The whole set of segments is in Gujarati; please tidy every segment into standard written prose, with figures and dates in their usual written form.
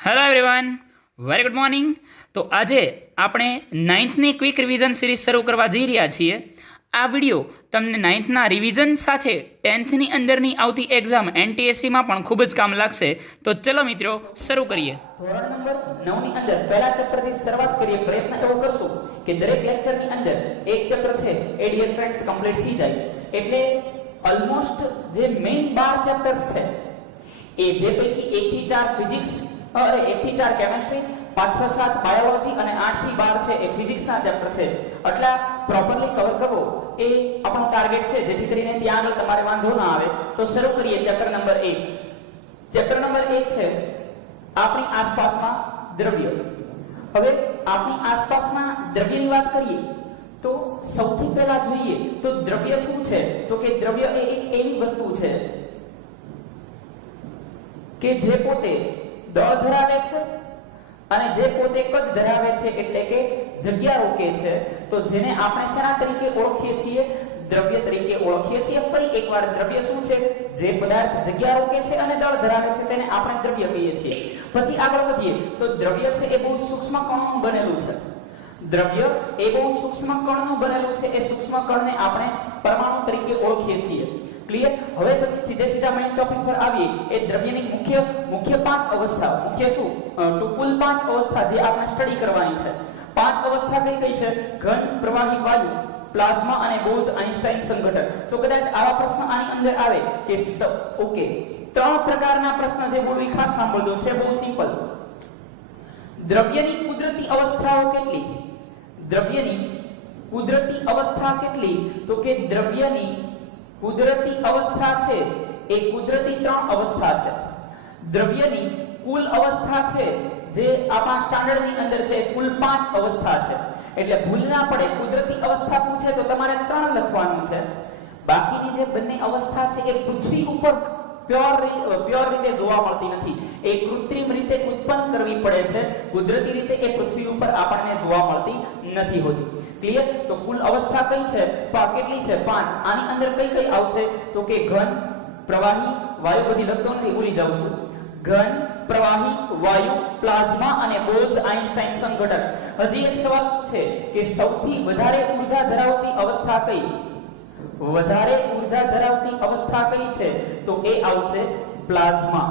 Hello everyone, very good morning. તો આજે આપણે નાઇન્થની ક્વિક રિવિઝન સિરીઝ શરૂ કરવા જઈ રહ્યા છીએ. આ વિડીયો તમને નાઇન્થના રિવિઝન સાથે 10thની અંદરની આવતી એક્ઝામ NTSCમાં પણ ખૂબ જ કામ લાગશે. તો ચલો મિત્રો, શરૂ કરીએ. ધોરણ નંબર 9ની અંદર પહેલા ચેપ્ટરથી શરૂઆત કરીએ. પ્રયત્ન એવો કરશું કે દરેક લેક્ચરની અંદર એક ચેપ્ટર છે એ ડિયર ફ્રેન્ડ્સ કમ્પ્લીટ થઈ જાય. એટલે ઓલમોસ્ટ જે મેઇન 12 ચેપ્ટર્સ છે એ જે પૈકી 1 થી 4 ફિઝિક્સ 1 થી 4 કેમેસ્ટ્રી, 5, 6, 7 બાયોલોજી અને 8 થી 12 છે એ ફિઝિક્સના ચેપ્ટર છે. એટલા પ્રોપરલી કવર કરવો એ આપણો ટાર્ગેટ છે, જેથી કરીને ત્યાં આગળ તમારે વાંધો ના આવે. તો શરૂ કરીએ ચેપ્ટર નંબર 1. ચેપ્ટર નંબર 1 છે આપણી આસપાસના દ્રવ્ય. હવે આપણી આસપાસના દ્રવ્યની વાત કરીએ તો સૌથી પહેલા જોઈએ તો દ્રવ્ય શું છે? તો કે દ્રવ્ય એ એક એવી વસ્તુ છે કે જે પોતે દળ ધરાવે છે અને જે પોતે કદ ધરાવે છે, એટલે કે જગ્યા રોકે છે. તો જેને આપણે શેના તરીકે ઓળખીએ છીએ? દ્રવ્ય તરીકે ઓળખીએ છીએ. ફરી એકવાર, દ્રવ્ય શું છે? જે પદાર્થ જગ્યા રોકે છે અને દળ ધરાવે છે તેને આપણે દ્રવ્ય કહીએ છીએ. પછી આગળ વધીએ તો દ્રવ્ય છે એ બહુ સૂક્ષ્મ કણનું બનેલું છે. દ્રવ્ય એ બહુ સૂક્ષ્મ કણનું બનેલું છે. એ સૂક્ષ્મ કણને આપણે પરમાણુ તરીકે ઓળખીએ છીએ. ક્લિયર? હવે પછી સીધા મેઇન ટોપિક પર આવીએ. એ દ્રવ્યની મુખ્ય 5 અવસ્થા, મુખ્ય શું કુલ 5 અવસ્થા જે આપણે સ્ટડી કરવાની છે. 5 અવસ્થા કઈ છે? ઘન, પ્રવાહી, વાયુ, પ્લાઝ્મા અને બોઝ-આઇન્સ્ટાઇન સંઘટન. તો કદાચ આવા પ્રશ્ન આની અંદર આવે કે ઓકે, 3 પ્રકારના પ્રશ્ન જે બોલવી ખાસ સાંભળજો છે, બહુ સિમ્પલ. દ્રવ્યની કુદરતી અવસ્થાઓ કેટલી? દ્રવ્યની કુદરતી અવસ્થા કેટલી? તો કે દ્રવ્યની કુદરતી અવસ્થા છે એ કુદરતી 3 અવસ્થા છે. દ્રવ્યની કુલ અવસ્થા છે જે આપણા સ્ટાન્ડર્ડની અંદર છે કુલ 5 અવસ્થા છે. એટલે ભૂલ ના પડે, કુદરતી અવસ્થા પૂછે તો તમારે 3 લખવાનું છે. બાકીની જે બંને અવસ્થા છે એ પૃથ્વી ઉપર પ્યોર રીતે જોવા મળતી નથી. એ કૃત્રિમ રીતે ઉત્પન્ન કરવી પડે છે. કુદરતી રીતે એ પૃથ્વી ઉપર આપણને જોવા મળતી નથી હોતી. ક્લિયર? તો કુલ અવસ્થા કઈ છે? કેટલી છે? 5. આની અંદર કઈ આવશે? તો કે ઘન, પ્રવાહી, વાયુ. બધી લખતો નથી, ભૂલી જાઉં છું. ઘન, પ્રવાહી, વાયુ, પ્લાઝ્મા અને બોઝ-આઇન્સ્ટાઇન સંઘટન. હજી એક સવાલ છે કે સૌથી વધારે ઊર્જા ધરાવતી અવસ્થા કઈ? વધારે ઊર્જા ધરાવતી અવસ્થા કઈ છે? તો એ આવશે પ્લાઝ્મા.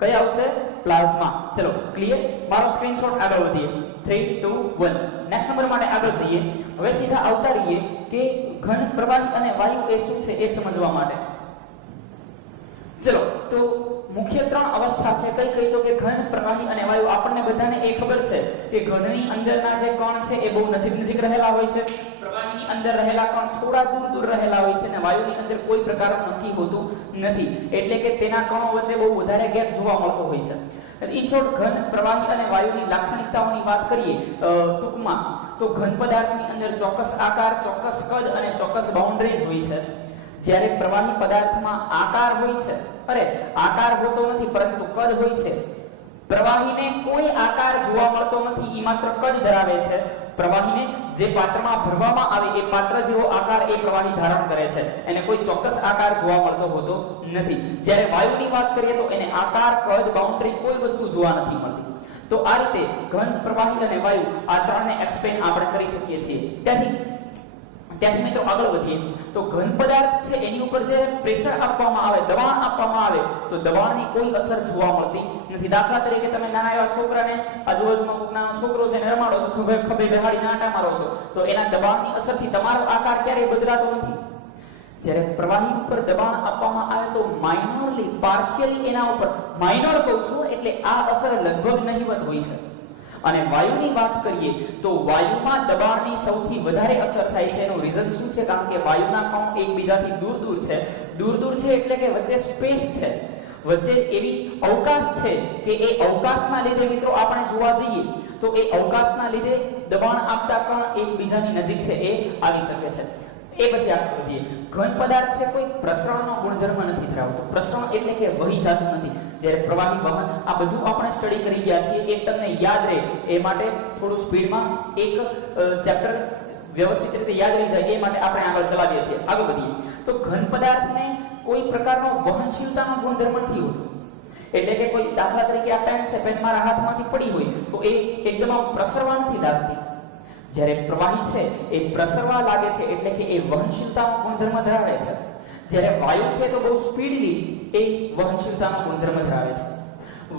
કઈ આવશે? પ્લાઝ્મા. ચલો ક્લિયર? મારો સ્ક્રીનશોટ આગળ વધીએ. 3, 2, 1. નેક્સ્ટ નંબર માટે આગળ જઈએ. હવે સીધા આવતા રહીએ કે ઘન, પ્રવાહી અને વાયુ એ શું છે એ સમજવા માટે. ચલો, તો મુખ્ય 3 અવસ્થા છે. કઈ તો કે ઘન, પ્રવાહી અને વાયુ. આપણને બધાને એ ખબર છે કે ઘનની અંદરના જે કણ છે એ બહુ નજીક રહેલા હોય છે. પ્રવાહીની અંદર રહેલા કણ થોડા દૂર રહેલા હોય છે અને વાયુની અંદર કોઈ પ્રકારનું નક્કી હોતું નથી. એટલે કે તેના કણો વચ્ચે બહુ વધારે ગેપ જોવા મળતો હોય છે. ઇન શોર્ટ, ઘન, પ્રવાહી અને વાયુની લાક્ષણિકતાઓની વાત કરીએ ટૂંકમાં, તો ઘન પદાર્થની અંદર ચોક્કસ આકાર, ચોક્કસ કદ અને ચોક્કસ બાઉન્ડ્રીઝ હોય છે. જ્યારે પ્રવાહી પદાર્થમાં આકાર હોય છે, આકાર હોતો નથી પરંતુ કદ હોય છે. પ્રવાહીને કોઈ આકાર જોવા મળતો નથી, એ માત્ર કદ ધરાવે છે. પ્રવાહીને જે પાત્રમાં ભરવામાં આવે એ પાત્ર જેવો આકાર એ પ્રવાહી ધારણ કરે છે. એને કોઈ ચોક્કસ આકાર જોવા મળતો હોતો નથી. જ્યારે વાયુની વાત કરીએ તો એને આકાર, કદ, બાઉન્ડ્રી કોઈ વસ્તુ જોવા નથી મળતી. તો આ રીતે ઘન, પ્રવાહી અને વાયુ આ 3ને એક્સપ્લેન આપણે કરી શકીએ છીએ. ત્યાંથી મિત્રો આગળ વધીએ તો ઘન પદાર્થ છે એની ઉપર જે પ્રેશર આપવામાં આવે, દબાણ આપવામાં આવે, તો દબાણની કોઈ અસર જોવા મળતી નથી. દાખલા તરીકે તમે નાના એવા છોકરાને આજુબાજુમાં કોઈક નાનો છોકરો છે ને રમાડો છો, ખભે બેહાડીને આંટા મારો છો, તો એના દબાણની અસરથી તમારો આકાર ક્યારેય બદલાતો નથી. જ્યારે પ્રવાહી ઉપર દબાણ આપવામાં આવે તો માઇનોરલી, પાર્શિયલી એના ઉપર, માઇનોર કહું છું એટલે આ અસર લગભગ નહિવત હોય છે. અને વાયુની વાત કરીએ તો વાયુમાં દબાણની સૌથી વધારે અસર થાય છે. એનું રીઝન શું છે? કારણ કે વાયુના કણો એકબીજાથી દૂર છે. દૂર છે એટલે કે વચ્ચે સ્પેસ છે, વચ્ચે એવી અવકાશ છે કે એ અવકાશના લીધે મિત્રો આપણે જોવા જઈએ તો એ અવકાશના લીધે દબાણ આપતા કણ એકબીજાની નજીક છે એ આવી શકે છે. એ પછી આગળ વધીએ. ઘન પદાર્થ છે કોઈ પ્રસરણનો ગુણધર્મ નથી ધરાવતો. પ્રસરણ એટલે કે વહી જતું નથી. જ્યારે પ્રવાહી, વહન, આ બધું આપણે સ્ટડી કરી ગયા છીએ. એક તમને યાદ રહે એ માટે થોડું સ્પીડમાં એક ચેપ્ટર વ્યવસ્થિત રીતે યાદ રહી જાય એ માટે આપણે આગળ ચલાવીએ છીએ. આગળ વધીએ તો ઘન પદાર્થને કોઈ પ્રકારનો વહનશીલતાનો ગુણધર્મ નથી હોતો. એટલે કે કોઈ દાખલા તરીકે આ પેન છે, પેન મારા હાથમાંથી પડી હોય તો એ એકદમ પ્રસરવા નથી લાગતી. જ્યારે પ્રવાહી છે એ પ્રસરવા લાગે છે એટલે કે એ વહનશીલતાનો ગુણધર્મ ધરાવે છે. જ્યારે વાયુ છે તો બહુ સ્પીડલી એ વહનશીલતાનો ગુણધર્મ ધરાવે છે.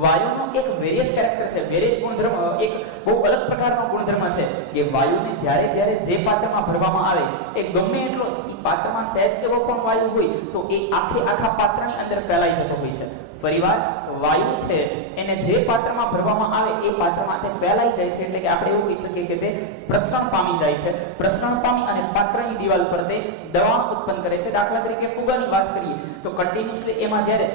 વાયુનો એક વેરિયસ કેરેક્ટર છે, વેરિયસ ગુણધર્મ એક બહુ અલગ પ્રકારનો ગુણધર્મ છે કે વાયુને જ્યારે જે પાત્રમાં ભરવામાં આવે એ ગમે એટલો એ પાત્રમાં સહેજ એવો પણ વાયુ હોય તો એ આખા પાત્રની અંદર ફેલાઈ જતો હોય છે. ફરીવાર વાયુ છે એને જે પાત્રમાં ભરવામાં આવે એ પાત્રમાં તે ફેલાઈ જાય છે એટલે કે આપણે એવું કહી શકીએ કે તે પ્રસરણ પામી જાય છે. પ્રસરણ પામી અને પાત્રની દિવાલ પર તે દબાણ ઉત્પન્ન કરે છે. દાખલા તરીકે ફુગાની વાત કરીએ તો કન્ટિન્યુઅસલી એમાં જ્યારે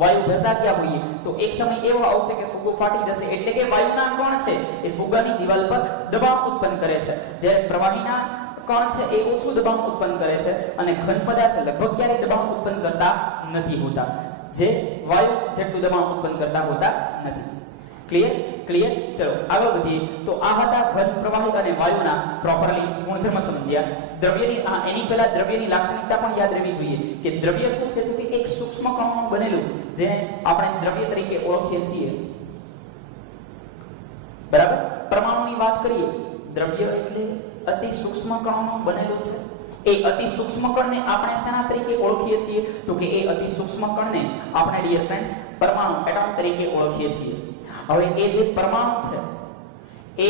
વાયુ ભરતા ગયા હોઈએ તો એક સમય એવો આવશે કે ફુગ્ગો ફાટી જશે એટલે કે વાયુના કણ છે એ ફુગ્ગાની દિવાલ પર દબાણ ઉત્પન્ન કરે છે. જ્યારે પ્રવાહીના કણ છે એ ઓછું દબાણ ઉત્પન્ન કરે છે અને ઘન પદાર્થ લગભગ ક્યારેય દબાણ ઉત્પન્ન કરતા નથી હોતા, જે વાયુ જેટલું દબાણ ઉત્પન્ન કરતા હોતા નથી. ક્લિયર? ચલો આગળ વધીએ. તો આ હતા ઘન, પ્રવાહી અને વાયુના પ્રોપરલી ગુણધર્મ સમજ્યા. દ્રવ્યની એની પહેલા દ્રવ્યની લાક્ષણિકતા પણ યાદ રહેવી જોઈએ કે દ્રવ્ય શું છે તો કે એક સૂક્ષ્મ કણોનું બનેલું જેને આપણે દ્રવ્ય તરીકે ઓળખીએ છીએ. બરાબર? પરમાણુની વાત કરીએ, દ્રવ્ય એટલે અતિ સૂક્ષ્મ કણોનું બનેલું છે. એ અતિ સૂક્ષ્મ કણને આપણે શેના તરીકે ઓળખીએ છીએ તો કે એ અતિ સૂક્ષ્મ કણને આપણે ડિયર ફ્રેન્ડ્સ પરમાણુ, એટમ તરીકે ઓળખીએ છીએ. હવે એ જે પરમાણુ છે એ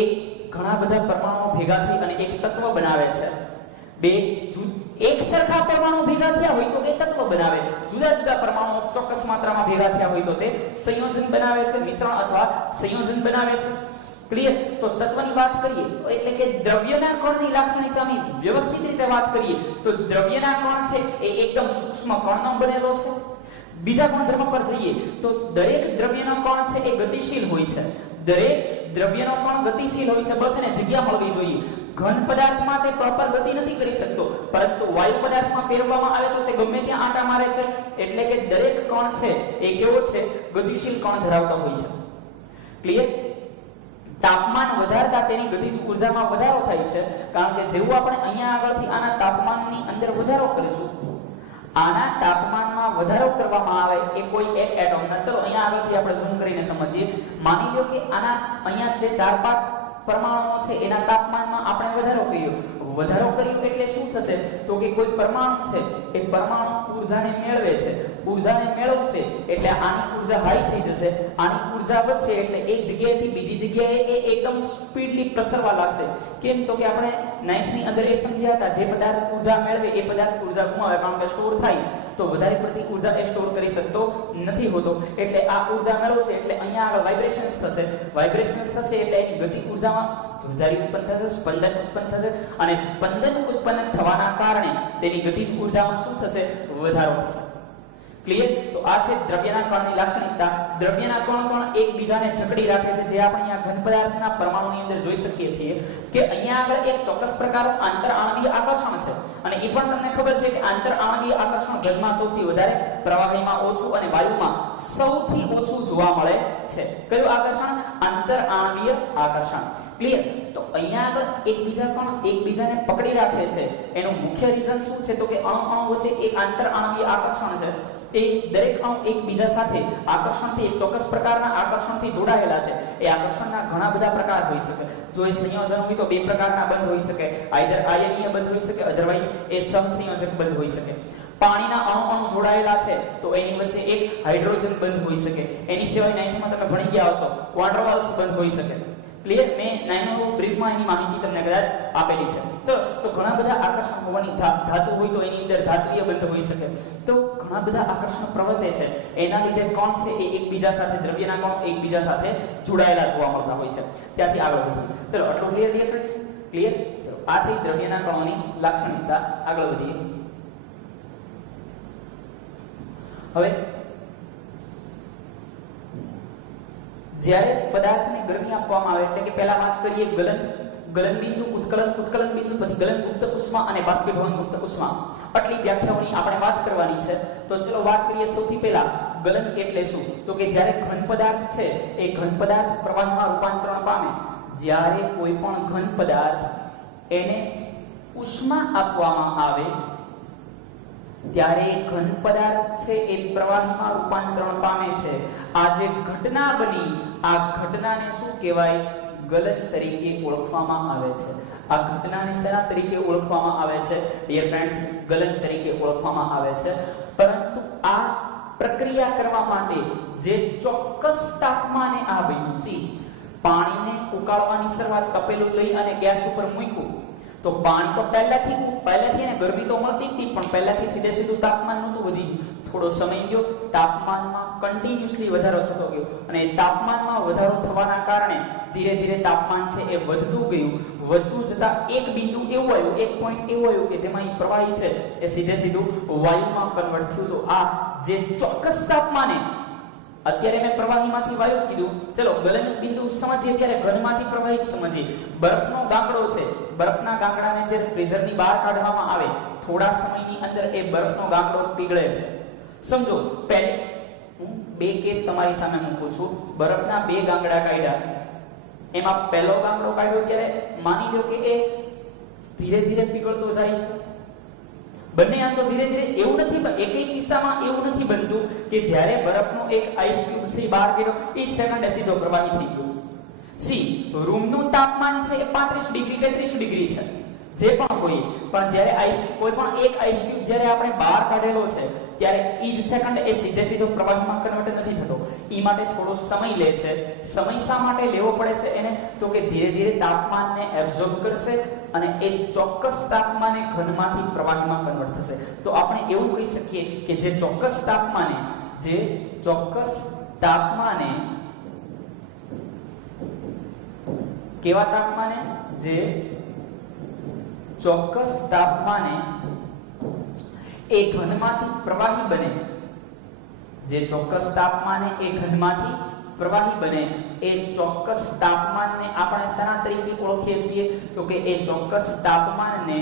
ઘણા બધા પરમાણુઓ ભેગા થઈ અને એક તત્વ બનાવે છે. બે એક સરખા પરમાણુ ભેગા થયા હોય તો એ તત્વ બનાવે. જુદા જુદા પરમાણુ ચોક્કસ માત્રામાં ભેગા થયા હોય તો તે સંયોજન બનાવે છે, મિશ્રણ અથવા સંયોજન બનાવે છે. ક્લિયર? તો તત્વની વાત કરીએ એટલે કે દ્રવ્યના કણની લાક્ષણિકતાની વ્યવસ્થિત રીતે વાત કરીએ તો દ્રવ્યના કણ છે એ એકદમ સૂક્ષ્મ કણનો બનેલો છે. બીજા ગુણધર્મ પર જઈએ તો દરેક દ્રવ્યનો કણ છે એ ગતિશીલ હોય છે. દરેક દ્રવ્યનો કણ ગતિશીલ હોય છે, બસ એને જગ્યા મળવી જોઈએ. ઘન પદાર્થમાં તે પ્રોપર ગતિ નથી કરી શકતો, પરંતુ વાયુ પદાર્થમાં ફેરવવામાં આવે તો તે ગમે ત્યાં આંટા મારે છે. એટલે કે દરેક કણ છે એ કેવો છે? ગતિશીલ કણ ધરાવતો હોય છે. ક્લિયર? તાપમાન વધારતા તેની ગતિજ ઉર્જામાં વધારો થાય છે, કારણ કે જેવું આપણે અહીંયા આગળથી આના તાપમાનની અંદર વધારો કરીશું, આના તાપમાનમાં વધારો કરવામાં આવે એ કોઈ એક એટમના, ચલો અહીંયા આગળથી આપણે ઝૂમ કરીને સમજીએ. માની લો કે આના અહીંયા જે 4-5 પરમાણુઓ છે એના તાપમાનમાં આપણે વધારો કર્યો. વધારો કર્યો એટલે શું થશે તો કે કોઈ પરમાણુ છે એ પરમાણુ ઊર્જાને મેળવે છે. ઊર્જાને મેળવશે એટલે આની ઊર્જા હાઈ થઈ જશે, આની ઊર્જા વધશે એટલે એક જગ્યાએથી બીજી જગ્યાએ એ એકદમ સ્પીડલી પ્રસરવા લાગશે. કેમ તો કે આપણે 9th ની અંદર એ સમજ્યા હતા, જે પદાર્થ ઊર્જા મેળવે એ પદાર્થ ઊર્જા ગુમાવે, કારણ કે સ્ટોર થાય તો વધારે પડતી ઊર્જા એ સ્ટોર કરી શકતો નથી હોતો. એટલે આ ઊર્જા મેળવશે એટલે અહીંયા આગળ વાઇબ્રેશન્સ થશે. વાઇબ્રેશન્સ થશે એટલે એની ગતિ ઊર્જામાં ધ્રુજારી ઉત્પન્ન થશે, સ્પંદન ઉત્પન્ન થશે અને સ્પંદન ઉત્પન્ન થવાના કારણે તેની ગતિજ ઊર્જામાં શું થશે? વધારો થશે. ક્લિયર? તો આ છે દ્રવ્યના કણની લાક્ષણિકતા. દ્રવ્યના કણ પણ એકબીજાને જકડી રાખે છે, જે આપણે અહીંયા ઘન પદાર્થના પરમાણુની અંદર જોઈ શકીએ છીએ કે અહીંયા આગળ એક ચોક્કસ પ્રકારનું આંતરઆણવીય આકર્ષણ છે. અને એ પણ તમને ખબર છે કે આંતરઆણવીય આકર્ષણ ઘનમાં સૌથી વધારે, પ્રવાહીમાં ઓછું અને વાયુમાં સૌથી ઓછું જોવા મળે છે. કયું આકર્ષણ? આંતરઆણવીય આકર્ષણ. ક્લિયર? તો અહીંયા આગળ એકબીજા પણ એકબીજાને પકડી રાખે છે. એનું મુખ્ય રીઝન શું છે તો કે અણુ વચ્ચે એક આંતરઆણવીય આકર્ષણ છે. એ દરેક અણુ એકબીજા સાથે આકર્ષણથી, એક ચોક્કસ પ્રકારના આકર્ષણથી જોડાયેલા છે. એ આકર્ષણના ઘણા બધા પ્રકાર હોઈ શકે. જો એ સંયોજન હોય તો 2 પ્રકારના બંધ હોઈ શકે, આઈધર આયનીય બંધ હોઈ શકે, અધરવાઇઝ એ સહસંયોજક બંધ હોઈ શકે. પાણીના અણુ જોડાયેલા છે તો એની વચ્ચે એક હાઇડ્રોજન બંધ હોઈ શકે. એની સિવાય 9th માં તમે ભણી ગયા હશો, વોન ડર વાલ્સ બંધ હોઈ શકે. ક્લિયર? મેં 9th બ્રીફમાં એની માહિતી તમને કદાચ આપેલી છે. ચલો, તો ઘણા બધા આકર્ષણ હોવાની ધાતુ હોય તો એની અંદર ધાત્વિય બંધ હોઈ શકે. તો ઘણા બધા આકર્ષણ પ્રવર્તે છે, એના લીધે કોણ છે એ એકબીજા સાથે, દ્રવ્યના કણો એકબીજા સાથે જોડાયેલા જોવા મળતા હોય છે. ત્યાંથી આગળ વધીએ. ચલો, આટલું ક્લિયર ડિયર ફ્રેન્ડ્સ? ક્લિયર? ચલો, આ થઈ દ્રવ્યના કણોની લાક્ષણિકતા. આગળ વધીએ. હવે જ્યારે પદાર્થને ગરમી આપવામાં આવે એટલે કે પહેલા વાત કરીએ ગલન બિંદુ, ઉત્કલન બિંદુ, પછી ગલન ગુપ્ત ઉષ્મા અને બાષ્પીભવન ગુપ્ત ઉષ્મા. આટલી વ્યાખ્યાઓની આપણે વાત કરવાની છે. તો ચલો વાત કરીએ સૌથી પહેલા ગલન એટલે શું? તો કે જ્યારે ઘન પદાર્થ છે એ ઘન પદાર્થ પ્રવાહીમાં રૂપાંતરણ પામે. જ્યારે કોઈ પણ ઘન પદાર્થ એને ઉષ્મા આપવામાં આવે ત્યારે ઘન પદાર્થ છે એ પ્રવાહીમાં રૂપાંતરણ પામે છે. આ જે ઘટના બની, આ ઘટનાને શું કહેવાય? ગલન તરીકે ઓળખવામાં આવે છે. આ ઘટનાને શેના તરીકે ઓળખવામાં આવે છે? ડિયર ફ્રેન્ડ્સ, ગલન તરીકે ઓળખવામાં આવે છે. પરંતુ આ પ્રક્રિયા કરવા માટે જે ચોક્કસ તાપમાને આ બન્યું છે, પાણીને ઉકાળવાની શરૂઆત, તપેલું લઈ અને ગેસ ઉપર મૂક્યું તો પાણી તો પહેલાથી એને ગરમી તો મળતી હતી, પણ પહેલાથી સીધું તાપમાન નહોતું વધી. થોડો સમય ગયો, તાપમાનમાં કન્ટિન્યુઅસલી વધારો થતો ગયો અને તાપમાનમાં વધારો થવાના કારણે ધીરે ધીરે તાપમાન છે એ વધતું ગયું. વધતું જતા એક બિંદુ એવું આવ્યું, એક પોઈન્ટ એવું આવ્યું કે જેમાં એ પ્રવાહી છે એ સીધું વાયુમાં કન્વર્ટ થયું. તો આ જે ચોક્કસ તાપમાને, અત્યારે મેં પ્રવાહીમાંથી વાયુ કીધું, ચલો ગલન બિંદુ સમજીએ, ત્યારે ઘનમાંથી પ્રવાહી સમજીએ. બરફનો ગાંગડો છે, બરફના ગાંગડાને જ્યારે ફ્રીઝરની બહાર કાઢવામાં આવે, થોડા સમયની અંદર એ બરફનો ગાંગડો પીગળે છે. સમજો, હું બે કેસ તમારી સામે મૂકું છું. બરફના બે ગાંગડા કાઢ્યા, એમાં પહેલો ગાંગડો કાઢ્યો ત્યારે માની લો કે એ ધીરે ધીરે પીગળતો જાય છે. બંને આમ તો ધીરે ધીરે, એવું નથી, એક કિસ્સામાં એવું નથી બનતું કે જ્યારે બરફનો એક આઈસ ક્યુબ છે બહાર ગયો એ જ સેકન્ડે સીધો પ્રવાહી થઈ ગયો. સી રૂમનું તાપમાન છે એ 35 ડિગ્રી કે 30 ડિગ્રી છે, જે પણ હોય, પણ જ્યારે કોઈ પણ એક આઈસ ક્યુબ જ્યારે આપણે બહાર કાઢેલો છે ત્યારે એ જ સેકન્ડ એ સીધો પ્રવાહીમાં કન્વર્ટ નથી થતો. એ માટે થોડો સમય લે છે. સમય શા માટે લેવો પડે છે એને? તો કે ધીરે ધીરે તાપમાનને એબ્ઝોર્બ કરશે અને એ ચોક્કસ તાપમાને ઘનમાંથી પ્રવાહીમાં કન્વર્ટ થશે. તો આપણે એવું કહી શકીએ કે જે ચોક્કસ તાપમાને કેવા તાપમાને? જે ચોક્કસ તાપમાને એ ઘનમાંથી પ્રવાહી બને, જે ચોક્કસ તાપમાને એ ઘનમાંથી પ્રવાહી બને, એ ચોક્કસ તાપમાનને આપણે શેના તરીકે ઓળખીએ છીએ? તો કે એ ચોક્કસ તાપમાનને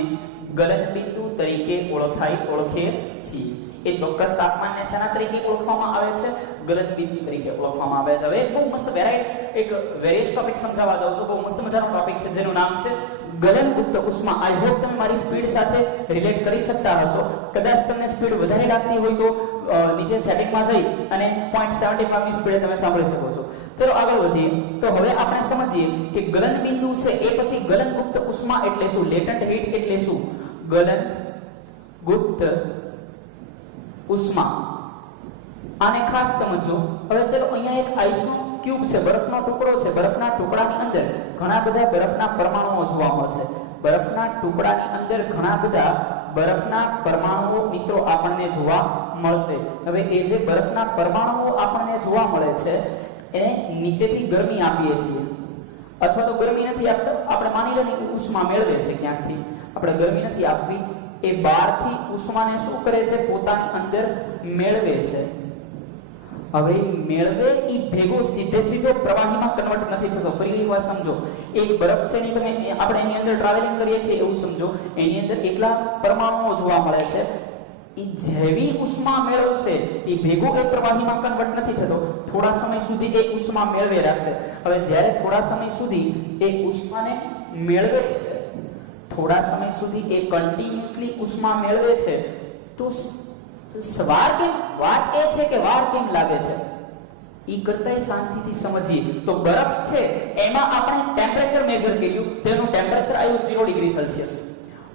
ગલન બિંદુ તરીકે ઓળખીએ છીએ. એ ચોક્કસ તાપમાનને શેના તરીકે ઓળખવામાં આવે છે? ગલન બિંદુ તરીકે ઓળખવામાં આવે છે. હવે બહુ મસ્ત વેરિયસ ટોપિક સમજાવવા જાઉં છું. બહુ મસ્ત મજાનો ટોપિક છે જેનું નામ છે ગલનગુપ્ત ઉષ્મા. આઈ હોપ તમે મારી સ્પીડ સાથે રિલેટ કરી શકતા હશો. કદાચ તમને સ્પીડ વધારે લાગતી હોય તો નીચે સેટિંગમાં જઈ અને 0.75 ની સ્પીડે તમે સાંભળી શકો છો. ચલો આગળ વધીએ. તો હવે આપણે સમજીએ કે ગલન બિંદુ છે એ પછી ગલનગુપ્ત ઉષ્મા એટલે શું? લેટન્ટ હીટ એટલે શું? ગલનગુપ્ત ઉષ્મા, આને ખાસ સમજો. હવે ચલો, અહીંયા એક આઈસનો ક્યુબ છે, બરફનો ટુકડો છે. બરફના ટુકડાની અંદર ઘણા બધા બરફના પરમાણુઓ જોવા મળશે. બરફના ટુકડાની અંદર ઘણા બધા બરફના પરમાણુઓ મિત્રો આપણને જોવા મળશે. હવે એ જે બરફના પરમાણુઓ આપણને જોવા મળે છે એને નીચેથી ગરમી આપીએ છીએ, અથવા તો ગરમી નથી આપતા, આપણે માની લઈએ કે ઉષ્મા મેળવે છે ક્યાંકથી. આપણે ગરમી નથી આપવી, એ બહારથી ઉષ્માને શું કરે છે? પોતાની અંદર મેળવે છે. હવે મેળવે એ ભેગો સીધો પ્રવાહીમાં કન્વર્ટ નથી થતો. ફરી એક વાર સમજો, એક બરફ છે ની તમે આપણે એની અંદર ટ્રાવેલિંગ કરીએ છીએ એવું સમજો. એની અંદર એટલા પરમાણુઓ જોવા મળે છે. એ જેવી ઉષ્મા મેળવશે એ ભેગો એ પ્રવાહીમાં કન્વર્ટ નથી થતો. થોડા સમય સુધી એ ઉષ્મા મેળવે રાખશે. હવે જ્યારે થોડા સમય સુધી એ ઉષ્માને મેળવે છે, થોડા સમય સુધી એ કન્ટિન્યુઅસલી ઉષ્મા મેળવે છે, તો વાત એ છે કે વાર કેમ લાગે છે? ઈ કરતા શાંતિથી સમજીએ તો બરફ છે એમાં આપણે ટેમ્પરેચર મેઝર કર્યું, તેનું ટેમ્પરેચર આવ્યું 0 ડિગ્રી સેલ્સિયસ.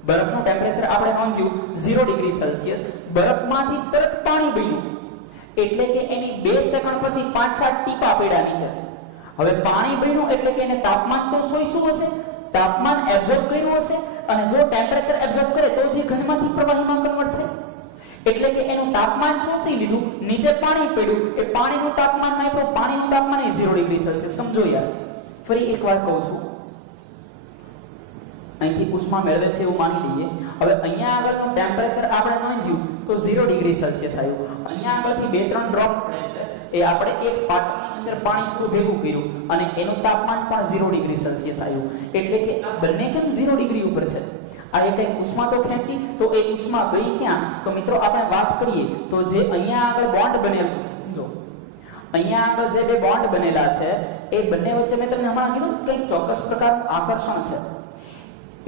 બરફનું ટેમ્પરેચર આપણે નોંધ્યું 0 ડિગ્રી સેલ્સિયસ. બરફમાંથી તરત પાણી બન્યું, એટલે કે એની 2 સેકન્ડ પછી 5-7 ટીપા પડ્યા નીચે. હવે પાણી બન્યું એટલે કે એને તાપમાન તો શું હશે? તાપમાન એબ્ઝોર્બ કર્યું હશે, અને જો ટેમ્પરેચર એબ્ઝોર્બ કરે તો જે ઘનમાંથી પ્રવાહીમાં કન્વર્ટ થાય. એટલે કે એનું તાપમાન શોષી લીધું, નીચે પાણી પડ્યું, એ પાણીનું તાપમાન નાખ્યું, પાણીનું તાપમાન 0 ડિગ્રી સેલ્સિયસ. સમજો યાર, ફરી એકવાર કહું છું. અહીંથી ઉષ્મા મેળવે છે એવું માની લઈએ. હવે અહીંયા આગળનું ટેમ્પરેચર આપણે નોંધ્યું તો 0 ડિગ્રી સેલ્સિયસ આવ્યું. અહીંયા આગળથી 2-3 ડ્રોપ પડે છે, એ આપણે એક પાત્રની અંદર પાણી થોડું ભેગું કર્યું અને એનું તાપમાન પણ 0 ડિગ્રી સેલ્સિયસ આવ્યું. એટલે કે આ બંને કેમ 0 ડિગ્રી ઉપર છે? આ એક ઉષ્મા તો ખેંચી, તો એ ઉષ્મા ગઈ ક્યાં? તો મિત્રો આપણે વાત કરીએ તો જે અહીંયા આગળ બોન્ડ બનેલું છે, સમજો અહીંયા આગળ જે બે બોન્ડ બનેલા છે એ બંને વચ્ચે મેં તમને હમણાં કીધું કંઈક ચોક્કસ પ્રકારનું આકર્ષણ છે.